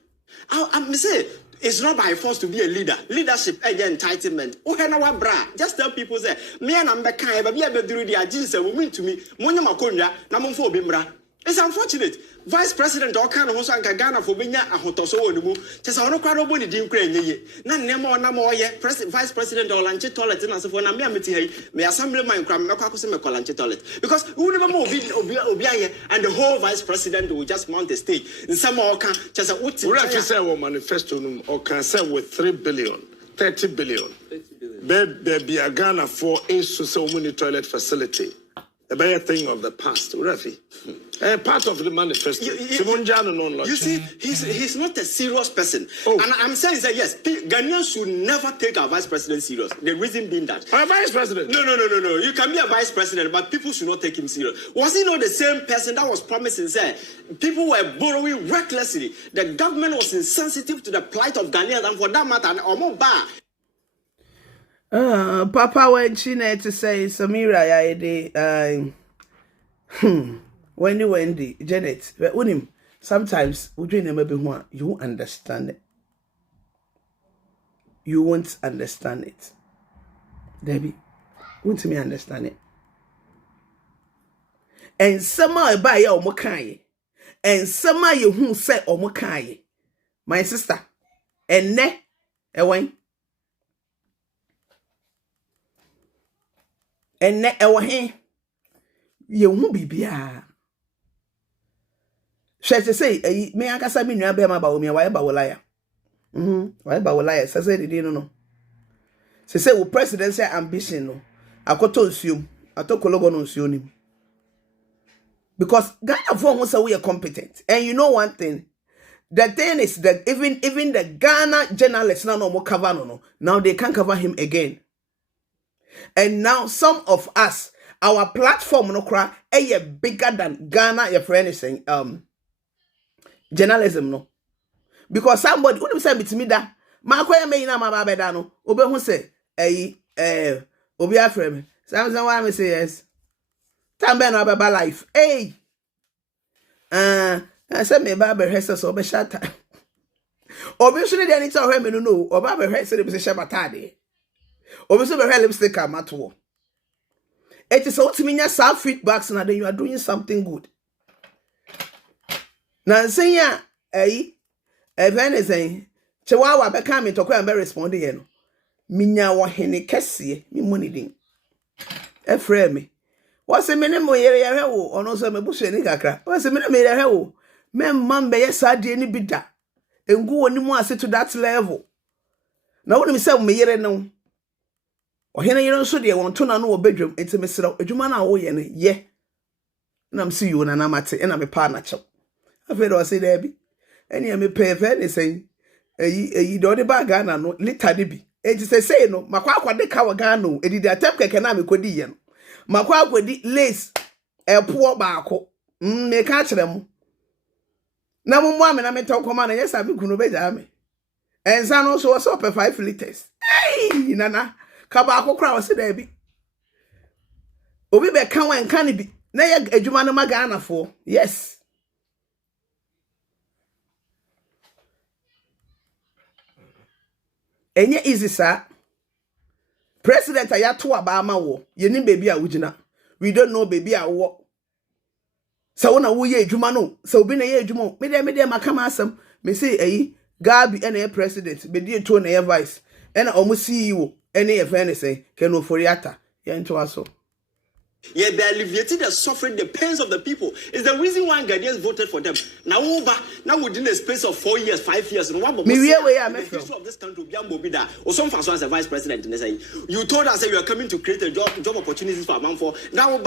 I say it's not by force to be a leader. Leadership again entitlement. Bra. Just tell people say me and I'm back but be able to do the agents women to me. Monya makonya na momfo bimbra. It's unfortunate. Vice President Okan ho so Ghana for benya ahotoso wonu mu. Chese ono kwado bo ni din kra nyeye. Na nemo na mo ye Vice President Olanche toilet na so for na me ameti hai. Me assemblyman kra me kwakose me kolanche toilet. Because we never mo obi aye and the whole Vice President will just mount the stage. In some Okan chese uti. We have say we manifesto no Okan say with 3 billion, 30 billion. There be a Ghana for a so many toilet facility. A better thing of the past, Rafi. Part of the manifesto. You see, he's not a serious person. Oh. And I'm saying that yes, Ghanaians should never take our vice president serious. The reason being that our vice president. No. You can be a vice president, but people should not take him serious. Was he not the same person that was promising? Say people were borrowing recklessly. The government was insensitive to the plight of Ghanaians, and for that matter, Omoba. Papa when she need to say Samira Wendy Janet but unim sometimes you won't understand it. You won't understand it. Debbie, won't me understand it. And somehow by your mokai and somehow you who say omokai. My sister and ne ewen and ne ewa you won't be bia. Shall I say, me I can me nua about me why about liar. Why about liar? Say they didn't know. Say we presidential ambition no. Akoto nsuom, atoko logo no nsuonim. Because Ghana for who say we are competent. And you know one thing, the thing is that even the Ghana journalists now no more cover no. Now they can't cover him again. And now some of us, our platform no cry bigger than Ghana. Your friend is saying journalism no, because somebody who say to me that makoya me na mama beda no obe hu say obi afre me sometimes why me say yes tambe no baba life I say me baba hesa so be shata obi so dey anytime hwe me no oba be hwe say be shabata de obi so be hwe lipstick amato. It is ultimately self feedbacks and then you are doing something good. Now say anything Chihuahua become to and be responding yen. Minya wa hene kese mi money din. Efre me. What's a minimum area or no some bush any kakra? What's a minimum area? memma mbeye saa de ni bida engu woni mu ase to that level na woni me say me yere no ohene yere nso de won to na no obedwam enti me sira adwuma na wo ye ne ye na me see you na na mate na me pa na chew afi do say there bi eni me pay fe ne say eyi do de ba Ghana no liter de bi enti say no makwa akwade ka wa Ghana o edidi atep keke na me kodi ye no makwa akwadi lace epo baako me ka kire mu na mo mo amena me to koma na yes abi kunu be ja me ensa no so was up 5 liters hey nana ka baako kra wo se da bi obi be kan wan kan bi na ye adwuma no magana fo yes enye easy sa president ayato abama wo ye ni baby a wugina we don't know baby a wo sa wona wo ye adwuma no sa obi na ye adwuma me de makama asem me say Gabi ene president be di to na ye vice ena omo CEO ene ye fa ne say Ken Ofori-Atta ye nto aso. Yeah, they alleviated the suffering, the pains of the people. It's the reason why Ghanaians voted for them. Now within a space of 4 years, 5 years, the history of this country will be Ambobida or some fashion as a vice president. You told us that you are coming to create a job opportunities for a man for now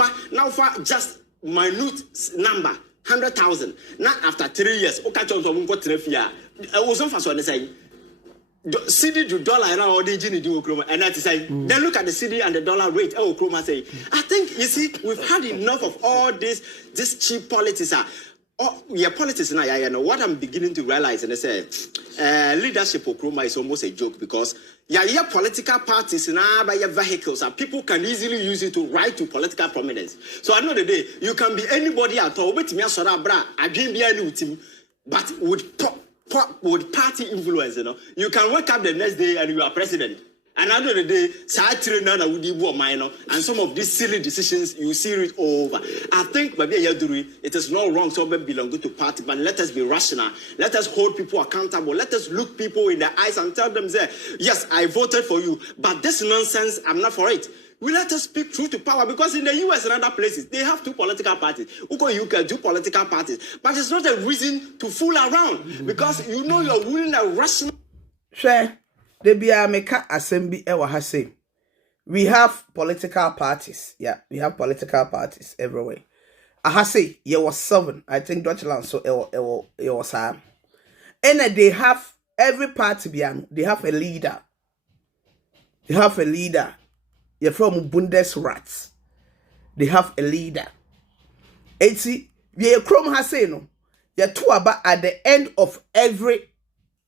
for just minute number 100,000. Now after 3 years, okay, some fashion say. CD to dollar and all the genie do chroma and that is saying then look at the CD and the dollar rate chroma say I think you see we've had enough of all this cheap politics politics now you know what I'm beginning to realize and I say leadership of chroma is almost a joke because political parties now by your vehicles and people can easily use it to rise to political prominence. So at the end of the day you can be anybody at all but with party influence, you can wake up the next day and you are president. And at the end of the day, and some of these silly decisions, you see it over. I think it is not wrong to belong to party, but let us be rational. Let us hold people accountable. Let us look people in the eyes and tell them, yes, I voted for you, but this nonsense, I'm not for it. We let us speak truth to power because in the US and other places, they have 2 political parties. You can do political parties. But it's not a reason to fool around because you know you're willing a rational. Sure, they be a meka assembly ewa hase. We have political parties. Yeah, we have political parties everywhere. Ahase, there was 7. I think Deutschland so it was And they have every party they have a leader. They have a leader. You're from Bundesrat. They have a leader. And see, you're Chrome has say no. You're 2 about at the end of every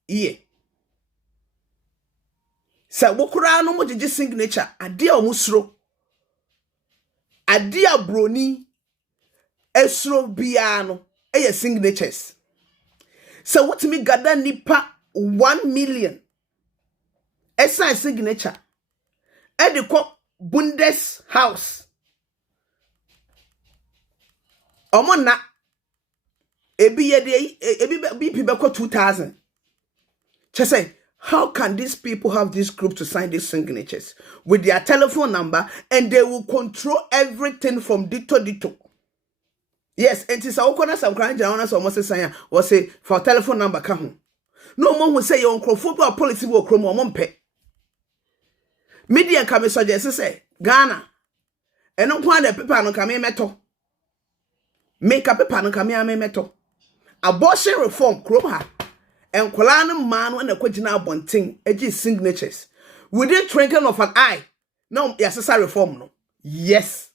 year. So, Wokura no mo just signature. Adia omusro. Adia broni. Esro biano. Eye signatures. So, what me gada nipa 1 million. Esa signature. Ediko Bundes house. Omona ebi BP beko 2,000. Just say, how can these people have this group to sign these signatures with their telephone number and they will control everything from dito? Yes, and it's our corner some crying down as almost saying or say for telephone number come. No one will say your uncle football policy will chrome or mumpe. Media come suggest say Ghana. And no one the paper no come meto. Make up paper no come meto. Abortion reform kroma. And kolana man when the kwajina bonting edgy signatures. Within twinkling of an eye. No, necessary reform no. Yes.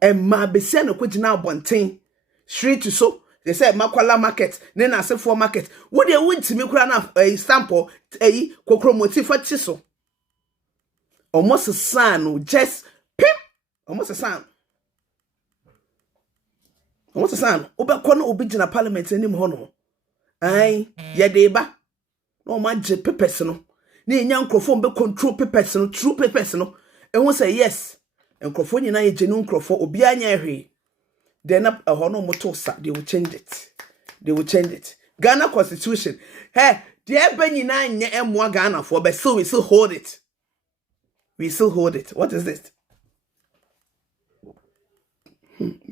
And ma be send kwajina bonting straight to so. They said Makwala market, then I said for market. What they went to me crana a sample a cochromotive for chisel. Almost a son, just pim, almost a son. Almost a son. Oba kono obijina parliament any hono. Aye, ya deba. No man je personal. Ni nyan crofon be control personal, true personal. And won't say yes. And crofon na ye genuine crofon obi anya hwe. Then up a hono motosa, they will change it. They will change it. Ghana Constitution. Hey, the Benny 9 M1 Ghana for, but so we still hold it. We still hold it. What is this?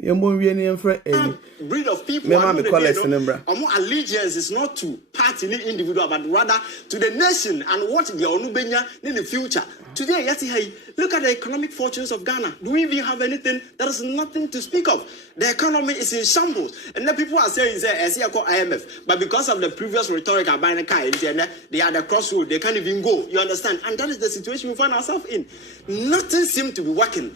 Yemon Yemfre, breed of people. Allegiance is not to party individual, but rather to the nation and what the Onubenya in the future. Today, look at the economic fortunes of Ghana. Do we even have anything? There is nothing to speak of. The economy is in shambles. And then people are saying, IMF. But because of the previous rhetoric about the car, they are the crossroad. They can't even go. You understand? And that is the situation we find ourselves in. Nothing seems to be working.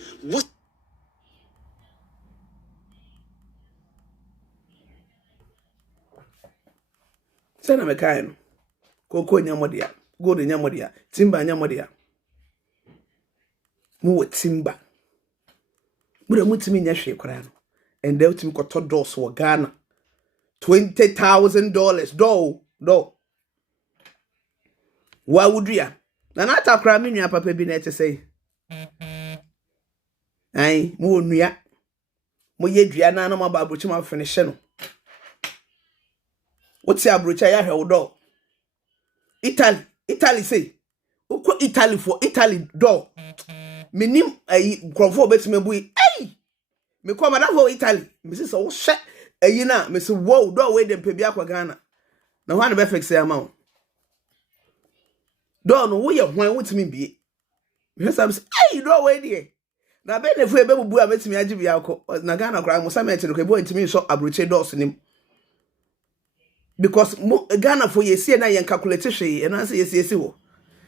Send me kind. Cocoa Yamodia. Go to Yamodia. Timber Yamodia. Mu timber. But I'm to me Yashe Koran. And they'll to got doors for Ghana. $20,000. Do. Why would you? And I talk cramming your papa be to say. Aye, moon ya. Mo ye Diana no babuchima finishing. What's your brucha ya do? Italy say. Uko Italy for Italy do. Minim crofo bet me bui. Hey! Me come madam for Italy. Mrs. Oh shit. Na Mrs. Wow do we dem pebia kwa Ghana. Na ho an be fix amount. Do no wo ye hwan wotimi bie. Yes am say hey do we dey. Na be ne fu ebe bubu ametimi agi bia akọ. Na Ghana kra mo samet no kebo ntimi so abroche dos nim. Because Ghana for yesie na yen calculate hwe e na say yesie wo.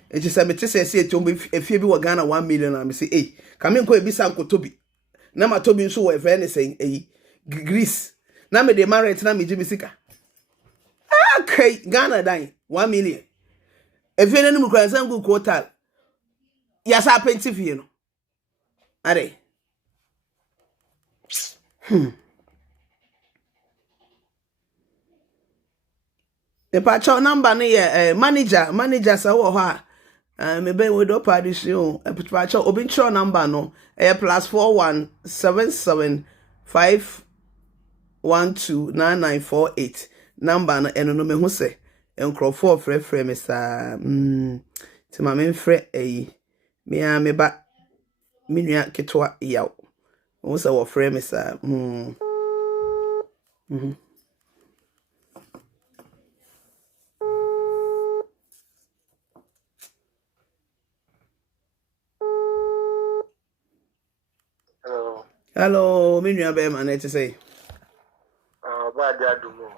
E ji say me tese say etombe efie bi wo Ghana 1 million na me say eh ka me nko ebisa nkotobi. Na ma tobi nso wo efe ne say eh Greece. Na me de marriage na me ji misika. Okay, Ghana dan 1 million. Efie ne mu kra say ngu quotal. Ya sa penti fie no. Are. The patch number near manager so ha maybe we do party show a patch obintro number no +4177512998 number no eno no me hu se enkrofo frefre me sa ti ma me frɛ me a me ba minua ketwa yaw wo se wo frɛ me sa Hello, minua be man to say. Ba dia dumo.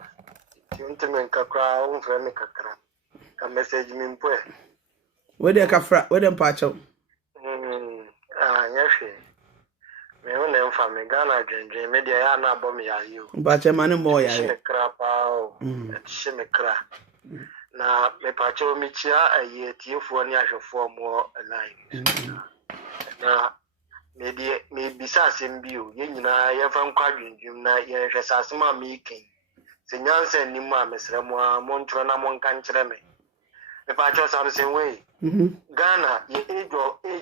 Tinti men kakra, o frɛ me kakra. Ka message me mpo. Where dey kafra, where dem pacho? Nyahwe. Me ho na mfa me Ghana dwendwen me dia ya na abɔ me yayi o. Pacho man mo yayi. Me kra pa o. She me kra. Na me pacho mi chia ayi tiefo ne ahwefo mo live. Na me bisa sembio ye nyina ye fa nkwa dwendwum na ye hwɛ sasema me ken se nyansa nim a mesrɛ mo a montro na monka nkyerɛ me pa cho sam sen we Ghana ye age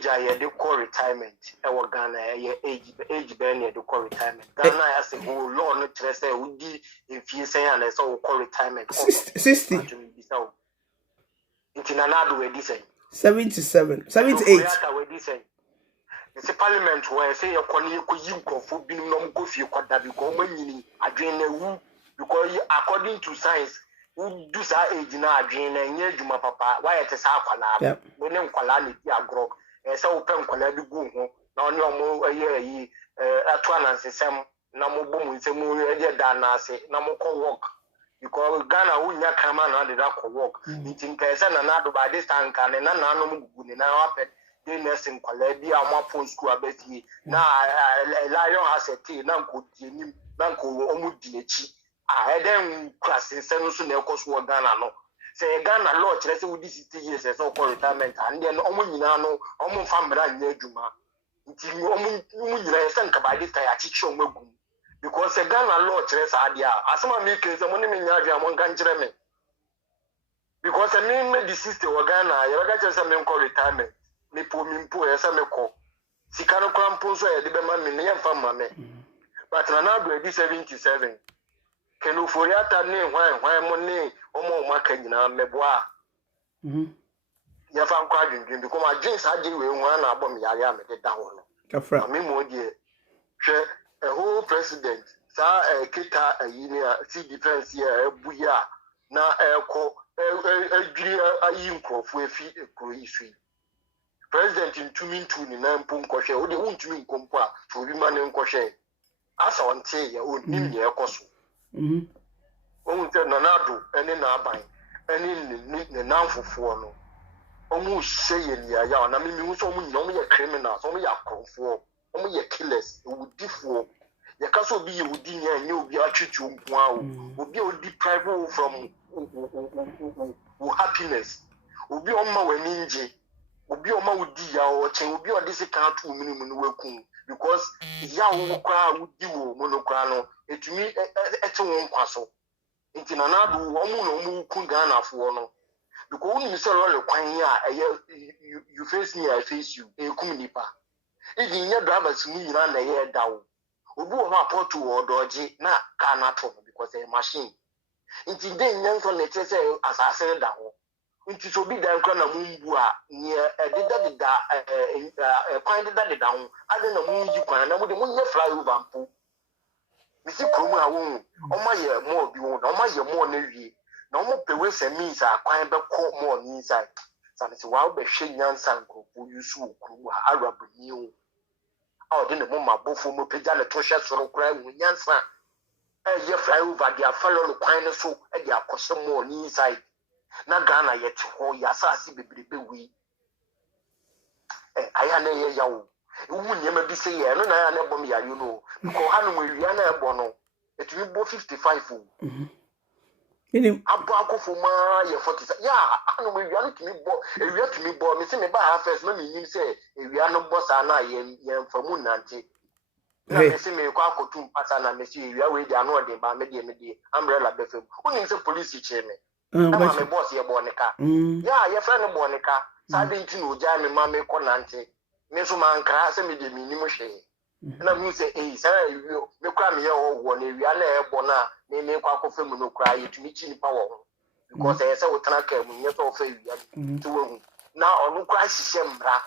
ye de call retirement e wo Ghana ye age ben ye de call retirement Ghana ya se go law no kyerɛ sɛ wodi mfie sen ya na sɛ wo call retirement 60 ntina na do we di say 77 78 the parliament where say you can you for being no go fie kwada because manyini adwen na wu because according to science who do sa age na adwen na nye dwuma papa why it sa kwala we ne kwala na di agro say wo pen kwala bi gu ho na oni omo ayi ato anansesem na mo bom nsem e da na ase na mo ko work because Ghana who nya kama na de da ko work ntin pese na na do by this time kan na no mo gugu ni na wapɛ they nursing college bi am upon school abeti na lion has a tea na nko dienim na nko omu di echi eden class nsen so na ekoso Ghana no say Ghana law kire say we 60 years so call retirement and then omu nyina no omu famra nya adwuma nti omu nyina say nka ba this time achichi omu agum because say Ghana law kire say adia asema me ken say mo ne me nya adwa mo nka nkire me because me the sister wa Ghana ya ga kire say me call retirement me po esa me ko sika no krampo so e de be ma me ne yemfa ma me but na do edi 77 kenu foriata ne hwan mo ne omo maka nyina meboa ya fa nkwa dwendwen because ma jeans age we hwan na abom yare a me de da ho no kafra me mo die hwe a whole president sa kita yinia si defense ya buya na ko adwiri ayi nkrofo efi ekro isui president ntumi ntuni na mpo nkɔhwɛ wo de wontumi nkompo a so bi ma ne nkɔhwɛ asa onte ya onim ye ekoso ohun te nanado ene na aban ene ne nanfofo no omu hye ye ya na mimi hu so omu nyina omu ye criminals omu ya krofo omu ye killers ewudifo ye kaso obi ye wudi nya nya obi atwetwe nko a obi odi private from happiness obi omma wani nje obi oma wudi ya o chen obi odi se kan to minimum no wakum because ya wo kwa wudi wo monokra no etumi eche won kwaso nti na na do omu na omu kun Ghana fo no because when you say all kwan ya you face me I face you ekum nipa edi nya drivers mu nyina na ye dawo obi wo ha port wo doje na car na to because a machine nti den nya nso na che say asase da ho nti so bi dan kra na mumbu a ne ededa kwan deda ho ade na munji kwan na mu de munye flyover mpo misi kromu a won o ma ye mo bi won o ma ye mo na wie na o mo pewe se means a kwan be ko mo ni inside san se wa be hwe nyansa nkropo yusu kromu a arabani o a de ne mo mabofo mo peja le to hwe soro kra wu nyansa ye flyover dia follow kwan ne so e dia akose mo ni inside na Ghana ye te ho ya asase bebrebe wi aya na ye yawo wu nyema bi se ye no na ya na bom ya you know because hanu mo wi na ebo no etumi bo 55 o Minim abo akofo ma ye 40 ya hanu mo wi na tumi bo ewia tumi bo me se me ba first na me nim se ewia no bo sa na ye mfamu nante na me se me kwa akotum pata na me se ewia we dia no ode ba me de umbrella be fam unim se police che me na me boss ye bonika ya ye friend bonika sa de nti no ja me ma me ko nante me so man kra se me de mi ni mo hwe na me say sa me kra me ye wo na ewia na e bo na me kwa akofa mu no kra ye tumi chi nipa wo because e say wo tana ka mu nye so fa ewia to wo na onu kra hihye mra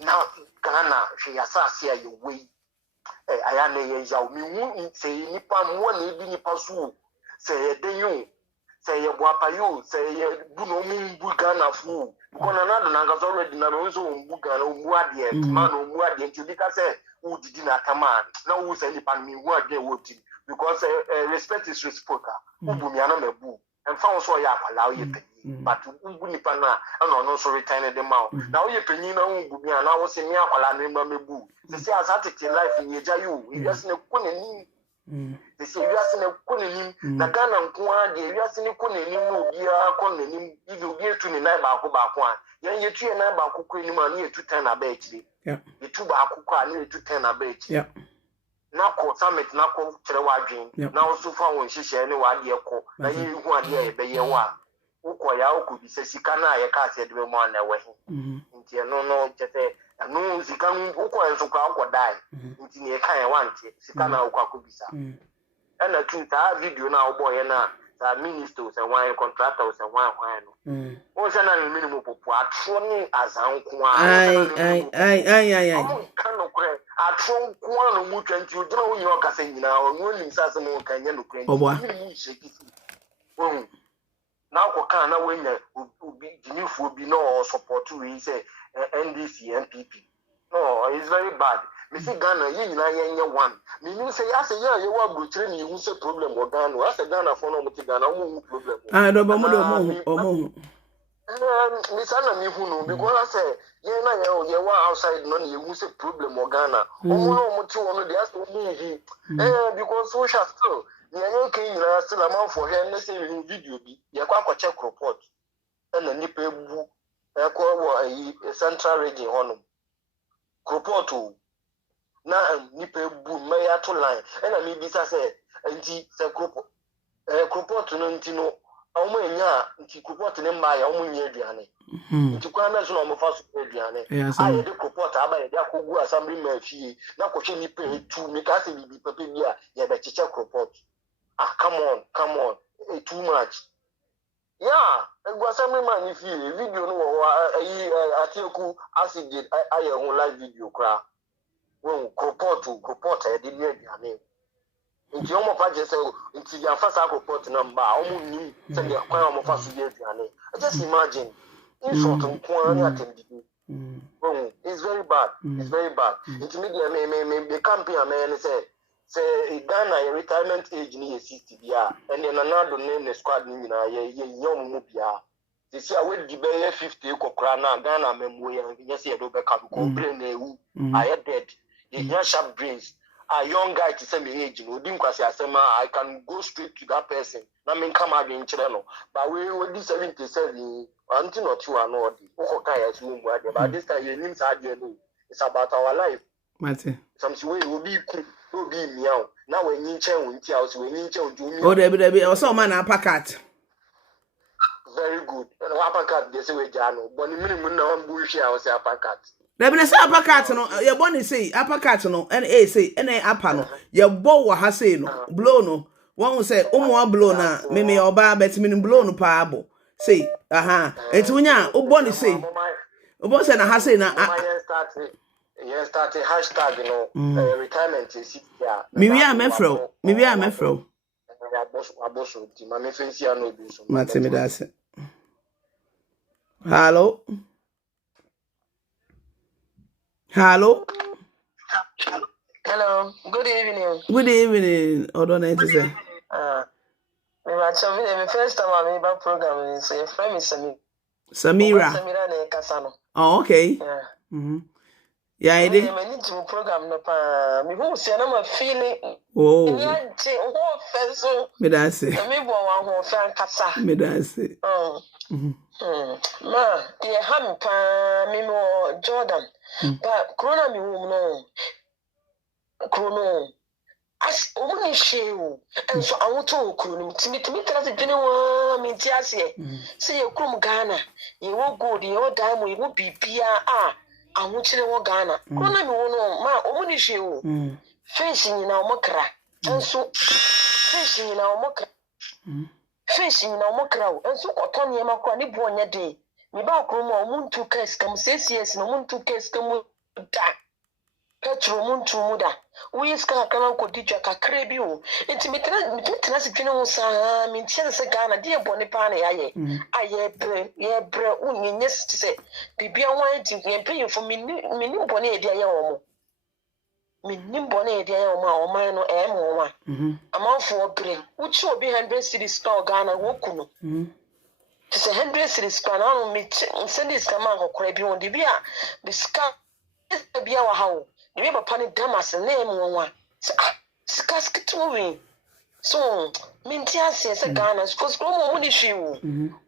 na Ghana hwe ya sa se ye we aya na ye ya mi hu say nipa mo na ebi nipa so say den yu say ye boapa yu say ye bu no mbu Ghana fu because na do na ga already na no so mbu Ghana mbu ade man no mbu ade nti bi ka say u didi na tama na u say nipa mi mbu ade wo ti because respect is reciprocal ubu mi ana mebu and found so ya kwala ye penyi but ubu nipa na no so return them out na ye penyi na ubu mi ana wo se mi akwala na ma mebu say asatete life ye ja you yes na kunani they say you are saying kunenim na Ghana nko a de you are saying kunenim no bia kunenim if you get to ni na ba ko a yen ye tu na ba ko kunenim a na ye tu 10 na ba ekire ye tu ba ko a na ye tu 10 na ba ekire na ko summit na ko kire wa dwen na wo so fa won hihye ne wa de ko na ye hu ade ye be ye wa ukọ ya uku bi se sika na ye ka se de mo na we nti no chete no sika ukọ enso kwa ukọ dai nti ne ka ye wante sika na ukọ akobisa na tu ta video na obo ye na ta minister se wan contractor se wan no o se na minimum popo atro ni azanko a ai kan no kre atro nko a no mu 20 o dina wo nyi o ka se nyina o no nim sa se mo kan nya no kre ni sheki na ko kan na wenya obi jinifo bi no support we say NDC NPP no it's very bad me see Ghana ye nyina ye one me ni say ya say ye wa brochire ni hu say problem go Ghana wa say Ghana for no mo ti Ghana mo problem do ba mo do mo me say na me hu no because I say ye na ye wa outside no ye hu say problem go Ghana mo ti won dey ask me because social still you can still amount for her let's say video be you can check report and the nipa bu central region honum report na nipa bu me to line and me bisa say nti say report no nti no omo enya nti report ne mba ya omo nya aduane nti kwa na so no mo fa so aduane aye de report aba ye de akogu assembly ma fie na ko hwe nipa etu me ka say bibi papa bi a ye be check report. Come on. Too much. Yeah, assembly man if you video no Atioku acid I live video cra. When report I didn't hear your name. Nti omo pa je say nti ya fa sa report number omo ni say the kwan omo fa so ye aduane. Just imagine insult nko na atendidi. It's very bad. It's very bad. Nti me campaign am say Ghana retirement age ni 60 bia and then another name squad ni na ye young mu bia. This year we di be 50 kokra na Ghana memwo ye say do be ka ko brain na ewu. I dead. The sharp brains. A young guy to say me age, no, I can go straight to that person. I mean, come out in Chile, but we will do 77 until not you are not. But this time, your names are it's about our life. Some way will be meow. Now, when you change, when you change, oh, there be also man apacat. Very good. And apacat, they say, Jano, but the minimum now, bullshit, I was apacat. Rebene say apacat no ye boni say apacat no and say ene apa no ye bo wa ha say no blow no won say omo blow na me oba bet me blow no pa abo say enti wunya o boni say o bo say na ha say na you start hashtag no retirement is here me wi amefro aboso ti ma me fancy no do so mate me da say hello. Hello. Good evening. Good evening. Hold on, I say. My first time I'm in program is a friend is Samira. Samira ne Kasano. Oh, okay. Yeah. Yeah, I did. I need to program no pa. Me who say na feeling. Oh. Me da say. Me bo wan ho fan kasa. Me da say. Ma, the ham pa me mo Jordan. But corona me no. Chrono. As omuni shew. And so I want to chrono. Timmy tell us the general mintiasie. Say you come Ghana. You won't go the old time we won't be PRR. I want you to Ghana. Corona me no ma omuni shew. Fishing in our mokra. And so fishing in our mokra. Fishing in our mokra. And so Otoni Makra ni bonya day. Me ba kromo omuntu case come says yes no omuntu case come da. Petro omuntu muda. We ska kana ko dija kakre bi o. Enti metena se twene wo sa mentia se Ghana de bone pa na yaye. Aye bre unyenye se bibia wan ti yempe for mini bone e dia ye wo mo. Mini bone e dia ye wo ma o man no e mo wa. Amanfo bre. Uchi obi 100 cedis store Ghana wo kuno. It's 100 cities plan on me send this command or crab on the beer. The scar is the beer how the river panic damas and name one. Scask moving. So, Mintia says a Ghana, because Munishi,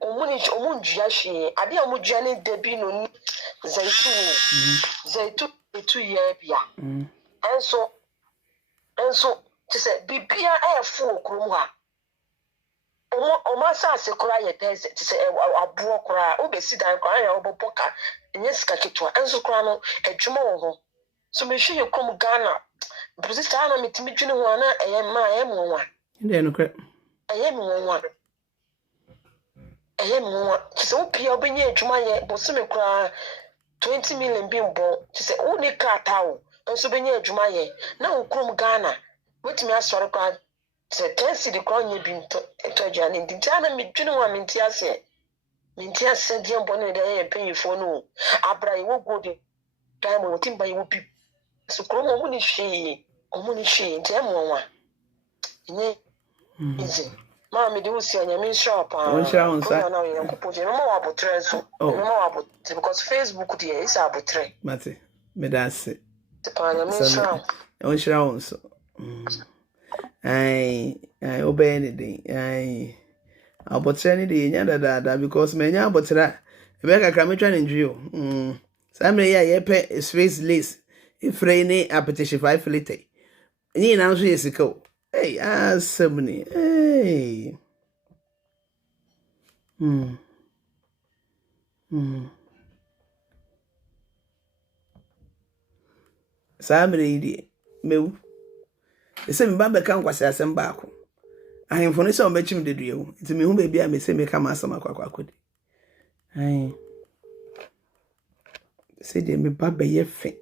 Omunjashi, Adia Mujani Debino, Zaitu, 2 year beer. And so, to say, be beer air full crumwa. Omasa se kura ye desert to say abuo kura obesi dan kura ya oboboka enyeska ketwa enso kura no adwuma wo ho so me hwe ye kom Ghana president na mitimi dwene ho ana eye mo Inde no kra eye mo so opia obenye adwuma ye bosome kura 20 million bi mbo to say uni krata wo enso benye adwuma ye na okrom Ghana wetimi asore kura se tensi de crown ye bin to jani ditana mi dwene wa mintia se de mbone de ye payifo no abra ye wo go de time wo timba ye wo pi so kromo mu ni hwe ntemo wa nye easy ma mi de usi anya mi shop na ye nkopoje no ma wa botre so no ma wa botre because Facebook de is abotre mate me da se te pa anya mi shop on shira on so I obey anything. I'll butcher any day, yada, because many are butcher. Rebecca Cramitran and Drew. Some may pay space list if rainy appetition 5 liter. Ni now she is a co. Hey, so many. Hey. Somebody, move. Ese me ba be kan kwase asem ba ako ahemfo no se o mechim de duewu nti me hu ba bia me se me ka ma asem akwakwakwode ai se de me ba be ye fe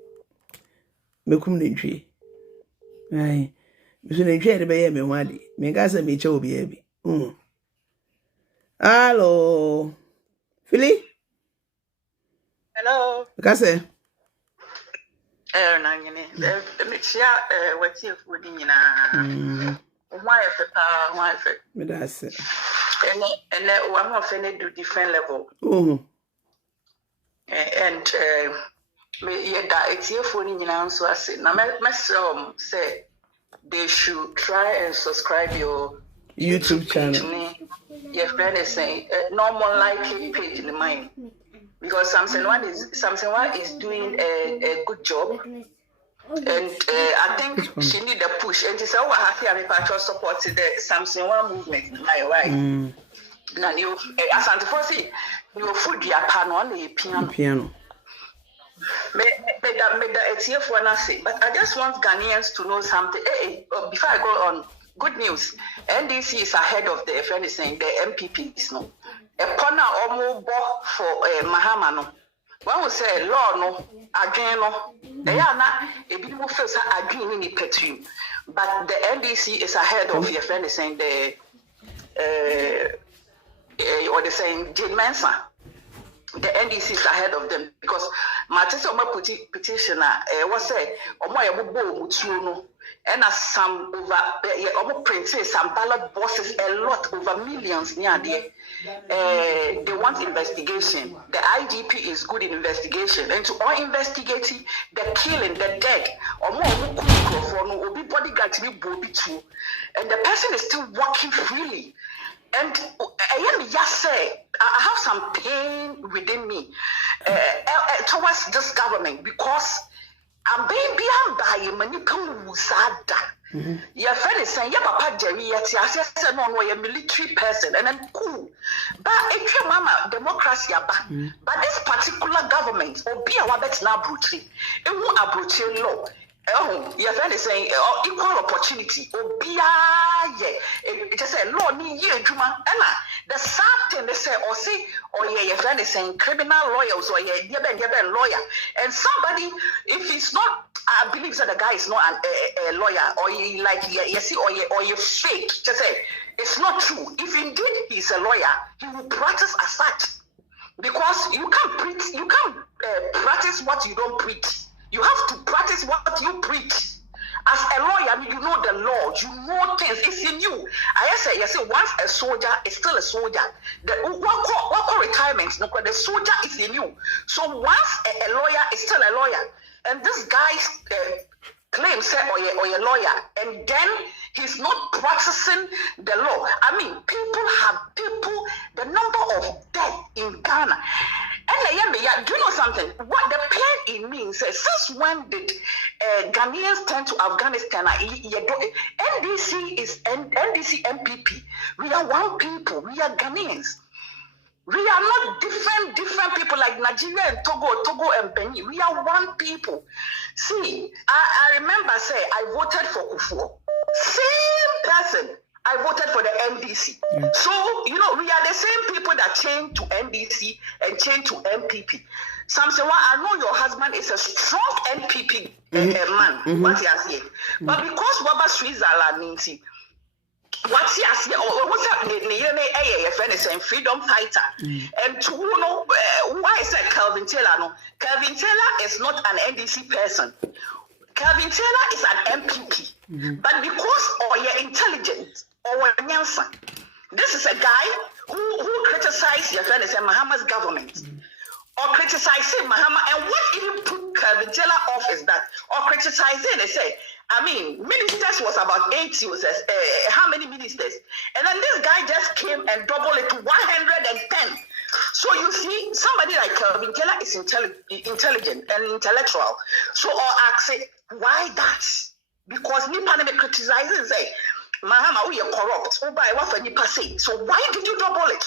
mekum nentwie ai biso nentwie de be ye me ho ade me ga say me che obi e bi hello Philly Hello. ka say Nangine. Me chia wati efudi nyina. Why if me da say and one of any do different level. And me yeda etiefo ni nyina nso ase na me say they should try and subscribe your YouTube channel. Your friend is saying normal likely page in the mind. Because Samson One is doing a good job, and I think she need a push. And it's our happy and patrol support the Samson One movement. Right? Now you, as Antifosi, you food your pan on the piano. But I just want Ghanaians to know something. Hey, before I go on, good news. NDC is ahead of the friend is saying the MPP is no. A corner almost bought for Mahama no. When we say law no, again no, they are not a bit more first agreeing in the petri. But the NDC is ahead of your friend is saying the or they saying Jane Mensa. The NDC is ahead of them because Matisse Oma petitioner was say Omo Yabubo Mutuno and as some over Omo printed some ballot boxes a lot over millions near there. They want investigation. The IGP is good in investigation and to all investigating the killing, the dead, or more bodyguard to be bobby too. And the person is still walking freely. And I just say I have some pain within me towards this government because I'm being beyond by a manical wusada. Your friend is saying, "Yeah, Papa Jerry, yes, I said no, you're a military person, and I'm cool." But it's your mama democracy, but this particular government will be our better now brutally. It won't approach law. Oh, your friend is saying equal opportunity. Oh, it just say law ni ye juma. Ella, the sad thing they say or say, your friend is saying criminal lawyers or yeah, lawyer. And somebody, if it's not, I believe that the guy is not a lawyer or he like yes or you fake. Just say it's not true. If indeed he's a lawyer, he will practice as such because you can't practice what you don't preach. You have to practice what you preach. As a lawyer, you know the law, you know things. It's in you. I say, once a soldier is still a soldier. The what retirement? No, the soldier is in you. So once a lawyer is still a lawyer, and this guy claims say or a lawyer, and then he's not practicing the law. I mean, the number of death in Ghana. And do you know something? What the pain in me says, since when did Ghanaians turn to Afghanistan? NDC is NDC MPP. We are one people. We are Ghanaians. We are not different people like Nigeria and Togo and Benin. We are one people. See, I remember say I voted for Kufuor. Same person. I voted for the NDC. So, you know, we are the same people that changed to NDC and changed to MPP. Samson, I know your husband is a strong MPP man, what he has here. But because Waba Switzerland means what he has here, or what's that? A friend is a freedom fighter. And to know why is that Calvin Taylor? No, Calvin Taylor is not an NDC person. Calvin Taylor is an MPP. But because you're intelligent or Nyansa, this is a guy who criticized your friend is a Mahama's government. Or criticizing Mahama, and what even put Calvin Taylor off is that, or criticizing, they say, I mean, ministers was about 80, how many ministers? And then this guy just came and doubled it to 110. So you see, somebody like Calvin Taylor is intelligent and intellectual. So I'll ask it, why that? Because Nipa me criticizing say, Mahama, we are corrupt. Oh, by what Nipa say? So why did you double it?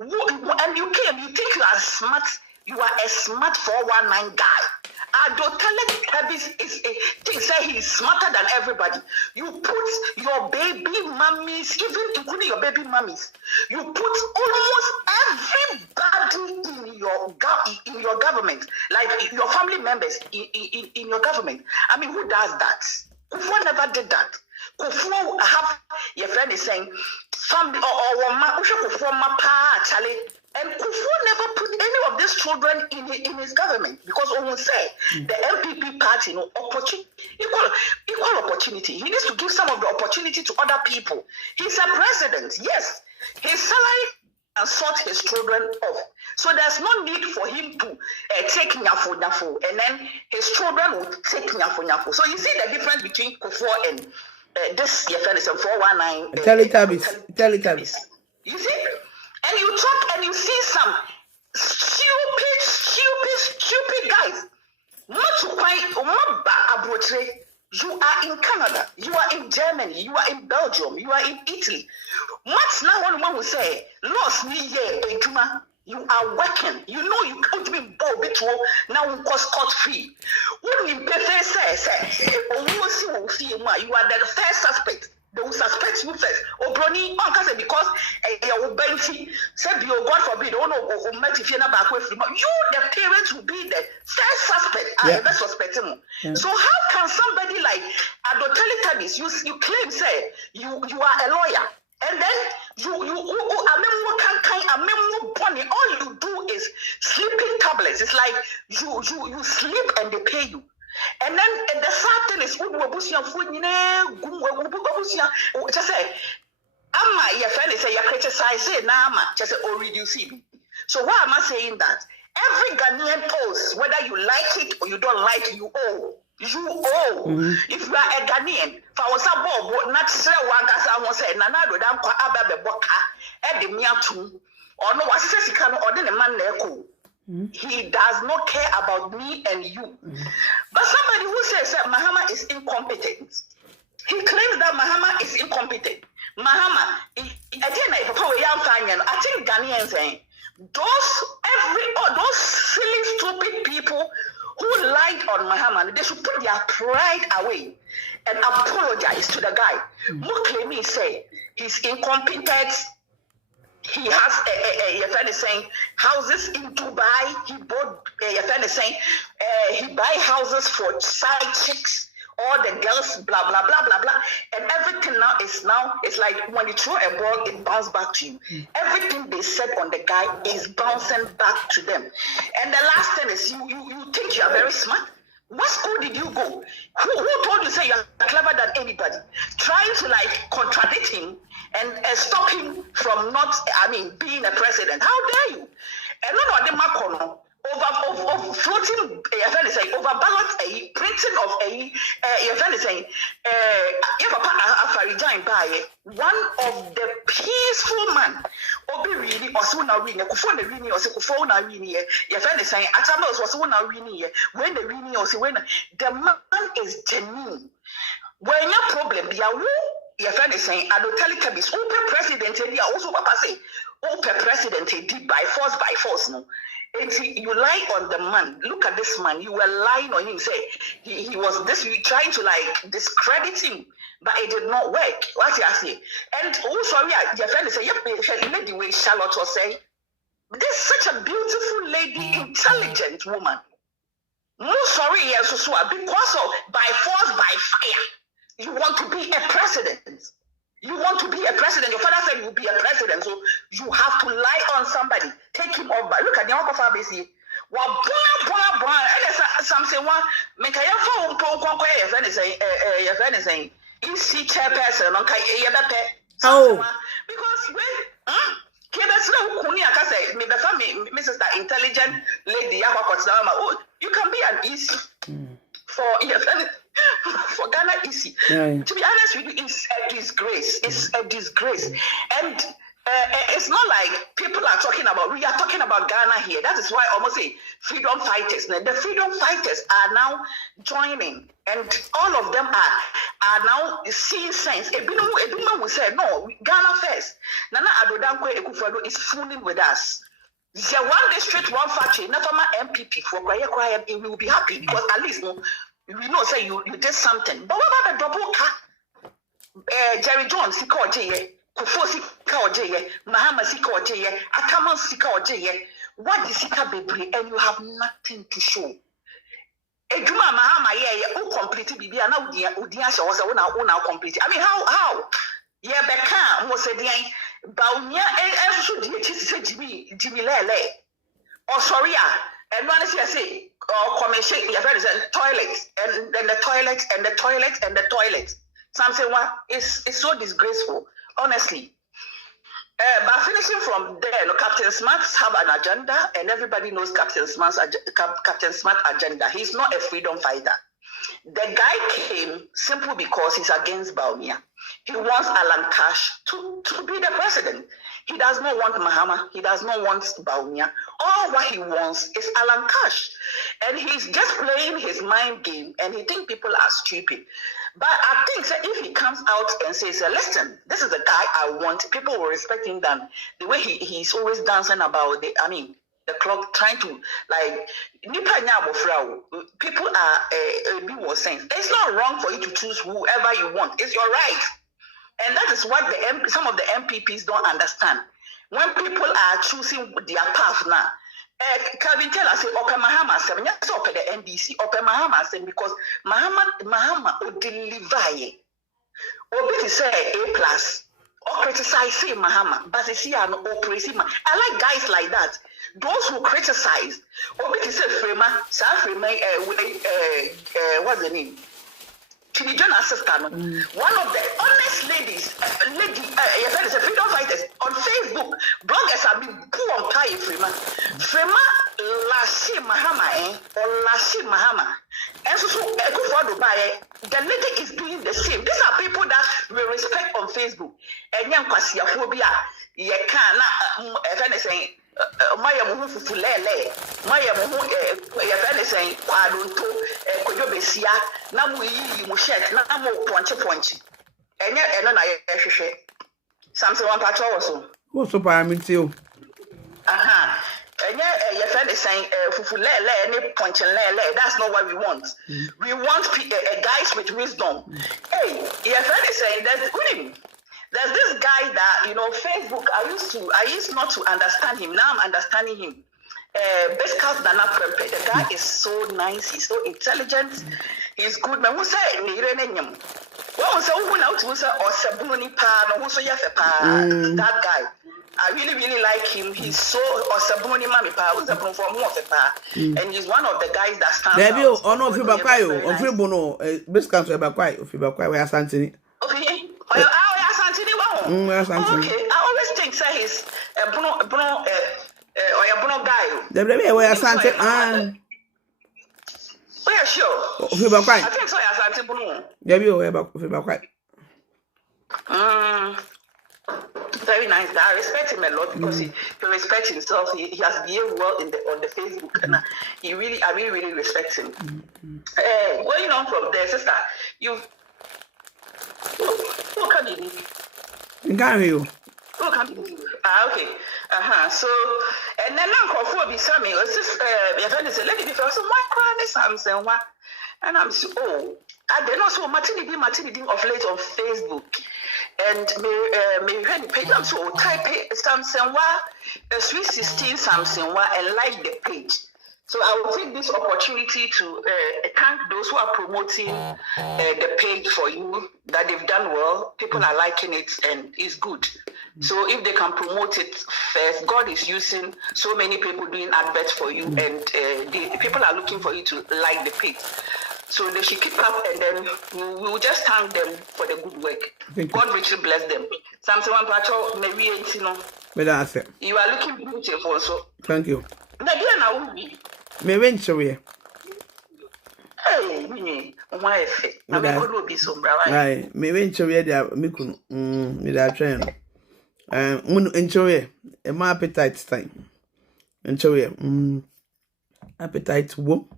And you think you are smart, you are a smart 419 guy. Adotale Kebis they say he's smarter than everybody. You put your baby mummies, even including your baby mummies, you put almost everybody in your government, like your family members in your government. I mean, who does that? Kufuor never did that. Kufuor have your friend is saying family or Kufuor mapa Charlie. And Kufuor never put any of these children in his government because we will say the MPP party, equal opportunity. He needs to give some of the opportunity to other people. He's a president, yes. His salary and sort his children off. So there's no need for him to take Nyafo, and then his children will take Nyafo. So you see the difference between Kufuor and this Yefenis and 419. Teletubbies. You see? And you talk and you see some stupid guys. You are in Canada, you are in Germany, you are in Belgium, you are in Italy. What's now one will say, lost me here, you are working. You know you can't be bold between now we cost scot free. When you pay say, you are the first suspect. They will suspect you first. Or Brony, because you Benty said, you God forbid, you, the parents will be the first suspect. Suspect. So how can somebody like Adotale you claim say you are a lawyer, and then all you do is sleeping tablets. It's like you sleep and they pay you. And then the sad thing is, just say, your friend is say you criticize it now, just say or reduce it. So why am I saying that? Every Ghanaian post, whether you like it or you don't like it, you owe. You owe. If you are a Ghanaian, for our suburb, not say one that I want to say, Nana, do damn kwa ababe boka, Eddie Miatu, or no, what says he can order a man there. He does not care about me and you. But somebody who says that Mahama is incompetent, he claims that Mahama is incompetent. Mahama, I think Ghanaians saying those silly, stupid people who lied on Mahama, they should put their pride away and apologize to the guy. Muklemi say he's incompetent. He has your friend is saying houses in Dubai. He bought your friend is saying he buy houses for side chicks, all the girls, blah blah blah blah blah, and everything now it's like when you throw a ball, it bounces back to you. Everything they said on the guy is bouncing back to them. And the last thing is you think you are very smart. What school did you go? Who told you say you are clever than anybody? Trying to like contradict him and stop him from being a president. How dare you? And none of them are over floating over ballot printing of one of the peaceful man obi really also now really Kufuor really also Kufuor now really your friend is saying Atamos was one now really when the really also when the man is genuine when your problem be a your friend is saying Adotale Kebis open president they also papa say open president did by force no. And you lie on the man. Look at this man. You were lying on him. Say he was this. You trying to like discredit him, but it did not work. What you say? And sorry, your friend say, "Yep, the way Charlotte was saying, this is such a beautiful lady, intelligent woman. No, sorry, yes, because of by force, by fire, you want to be a president." You want to be a president. Your father said you'll be a president, so you have to lie on somebody. Take him off. But look at the uncle Fabrice. Some say one. Make a phone. Your friend is saying. Is she chairperson? Oh. Because when Mrs. The intelligent lady, you can be an easy for your friend. For Ghana, easy. Yeah. To be honest with you, it's a disgrace. It's a disgrace, and it's not like people are talking about. We are talking about Ghana here. That is why I almost say freedom fighters. The freedom fighters are now joining, and all of them are now seeing sense. Ebino will say no, Ghana first. Nana Addo Dankwa Akufo-Addo is fooling with us. The one district, one factory, not my MPP for quiet, we will be happy because at least we know say you did something. But what about the double car? Jerry Jones, Sika Oje, Kufo Sika Oje, Mahama Sika Oje, Akaman Sika Oje. What is Sika Bebri? And you have nothing to show. Ejuma Mahama, who completed Bibi, and now Udiasha was a now complete. I mean, how? Yeah, Becca was a day. Baunia, and should you Jimmy Lele? Oh, sorry, and one is say, or commission, your friends and toilets, and then the toilets, and the toilets, and the toilets. Some say, what is so disgraceful, honestly. But finishing from there, Captain Smart have an agenda, and everybody knows Captain Smart's agenda. He's not a freedom fighter. The guy came simply because he's against Baunia. He wants Alan Cash to be the president. He does not want Mahama. He does not want Baunia. All what he wants is Alan Cash. And he's just playing his mind game, and he thinks people are stupid. But I think that if he comes out and says, listen, this is the guy I want, people will respect him than the way he's always dancing about the clock, trying to, like, people are being was saying, it's not wrong for you to choose whoever you want. It's your right. And that is what some of the MPPs don't understand. When people are choosing their path now, Calvin tell us, okay, Mahama said, yes, okay, the NDC, okay, Mahama said, because Mahama will deliver it. Obi say A+, or criticize Mahama, but see an oppressive man. I like guys like that. Those who criticize, Obi say Frema, what's the name? John assistant, one of the honest ladies, is a freedom fighters on Facebook. Bloggers have been poor on Kai Frema Lashi Mahama, or Lashi Mahama. And so the lady is doing the same. These are people that we respect on Facebook. And young Kwasiaphobia, you can't say. Maya muhu fufulele maya muhu ya fane sen kwadonto kojobesia na mu yi mu shirt na mu ponche enye eno na ye hwehwe something one part also what's so parameter o enye ya fane sen fufulele ni ponche lele. That's not what we want. We want guys with wisdom. Hey, ya fane sen there's this guy that, Facebook, I used not to understand him. Now I'm understanding him. Basically, the guy is so nice, he's so intelligent, he's good. Man, who say that guy? I really, really like him. He's so and he's one of the guys that stands out. Oh no, okay, I always think say he's a Bruno guy. The baby where Asante Oh yeah, sure. I think so Asante Bruno. Baby where quite. Very nice guy. I respect him a lot because he respects himself. He has behaved well on the Facebook, and I really respect him. Going on from there, sister, who can you? You. Okay. So, and then Uncle be Sammy, or just your friend is a lady before, so my crown is something, and I'm so, I don't know, so Martinity of late on Facebook, and me page, I'm so type something, Sweet 16 something, and like the page. So I will take this opportunity to thank those who are promoting the page for you, that they've done well. People are liking it and it's good. So if they can promote it first, God is using so many people doing adverts for you, and the people are looking for you to like the page. So they should keep up, and then we will just thank them for the good work. God richly bless them. Something one patrol, maybe you are looking beautiful. So thank you. Me venture here. Hey, me, why fit? I could be so brave. Aye, me venture here, me could, me that train. Enjoy my appetite time. Enjoy appetite whoop.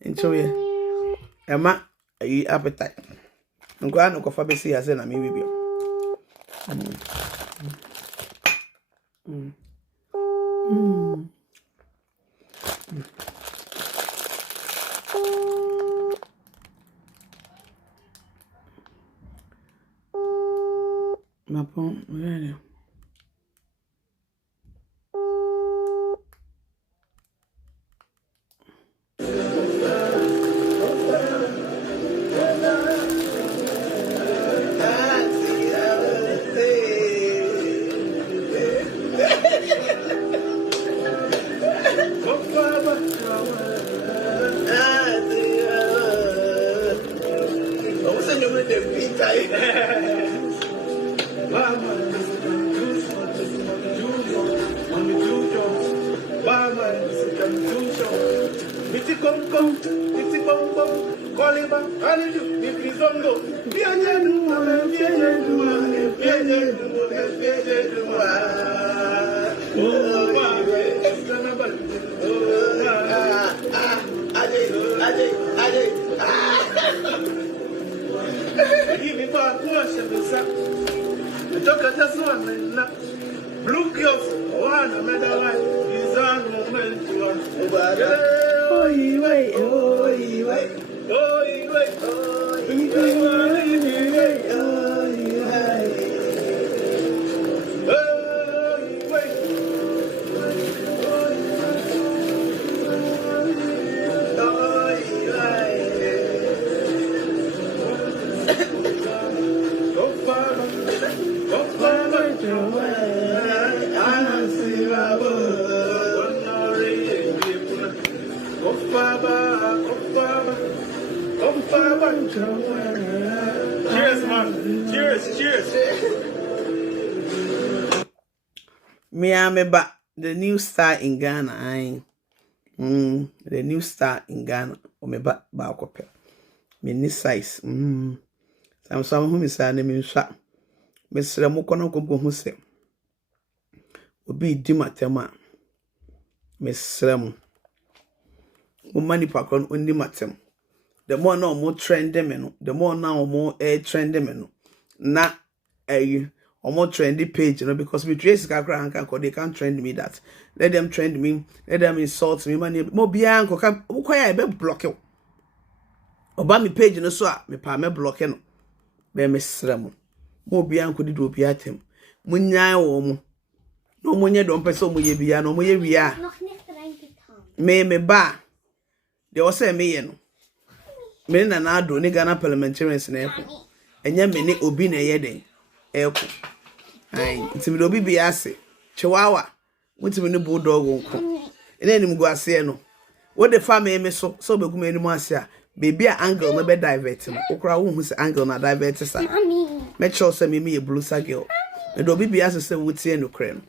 Enjoy Emma, appetite. I'm going to go for Bessie as I may be. Mapon, really. Cheers, man. Cheers. Miameba, the new star in Ghana. The new star in Ghana. Omeba Bakope. Mini size. Some whom is an eminsa. Miss Ramokono Huse. Obi Dimatema. Miss Ram. Money pakon undi matem. The more now more trendy the more now more trendy na or more trendy page, because we trace kakra they can't trend me that. Let them trend me, let them insult me, money more bianco come quite be block you. Oba me page no so me pa me block no. Be me srem. Mo bianco di do biatem. Munya wo mo. No munye don pese mo ye bia no mo ye wia. Me ba. De o say me ye no. Me na ado ni Ghana parliamentarians na eko. Enya me ne obi na ye den. Eko. Ai, ntimi obi bi ase. Chihuahua. Ntimi ne bulldog nko. Ene nim go ase no. Wo de fa me so be gu me nim ase a. Baby a angle no be divert no. Okra wo hu se angle na divert sa. Make sure say me ye blue sa girl. Me do obi bi ase say wutie no krem.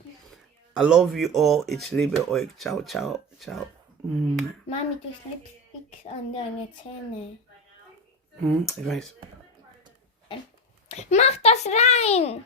I love you all. It's liebe euch. Ciao, ciao, ciao. Mami, du hast Lipstick an deine Zähne. Ich weiß. Mach das rein!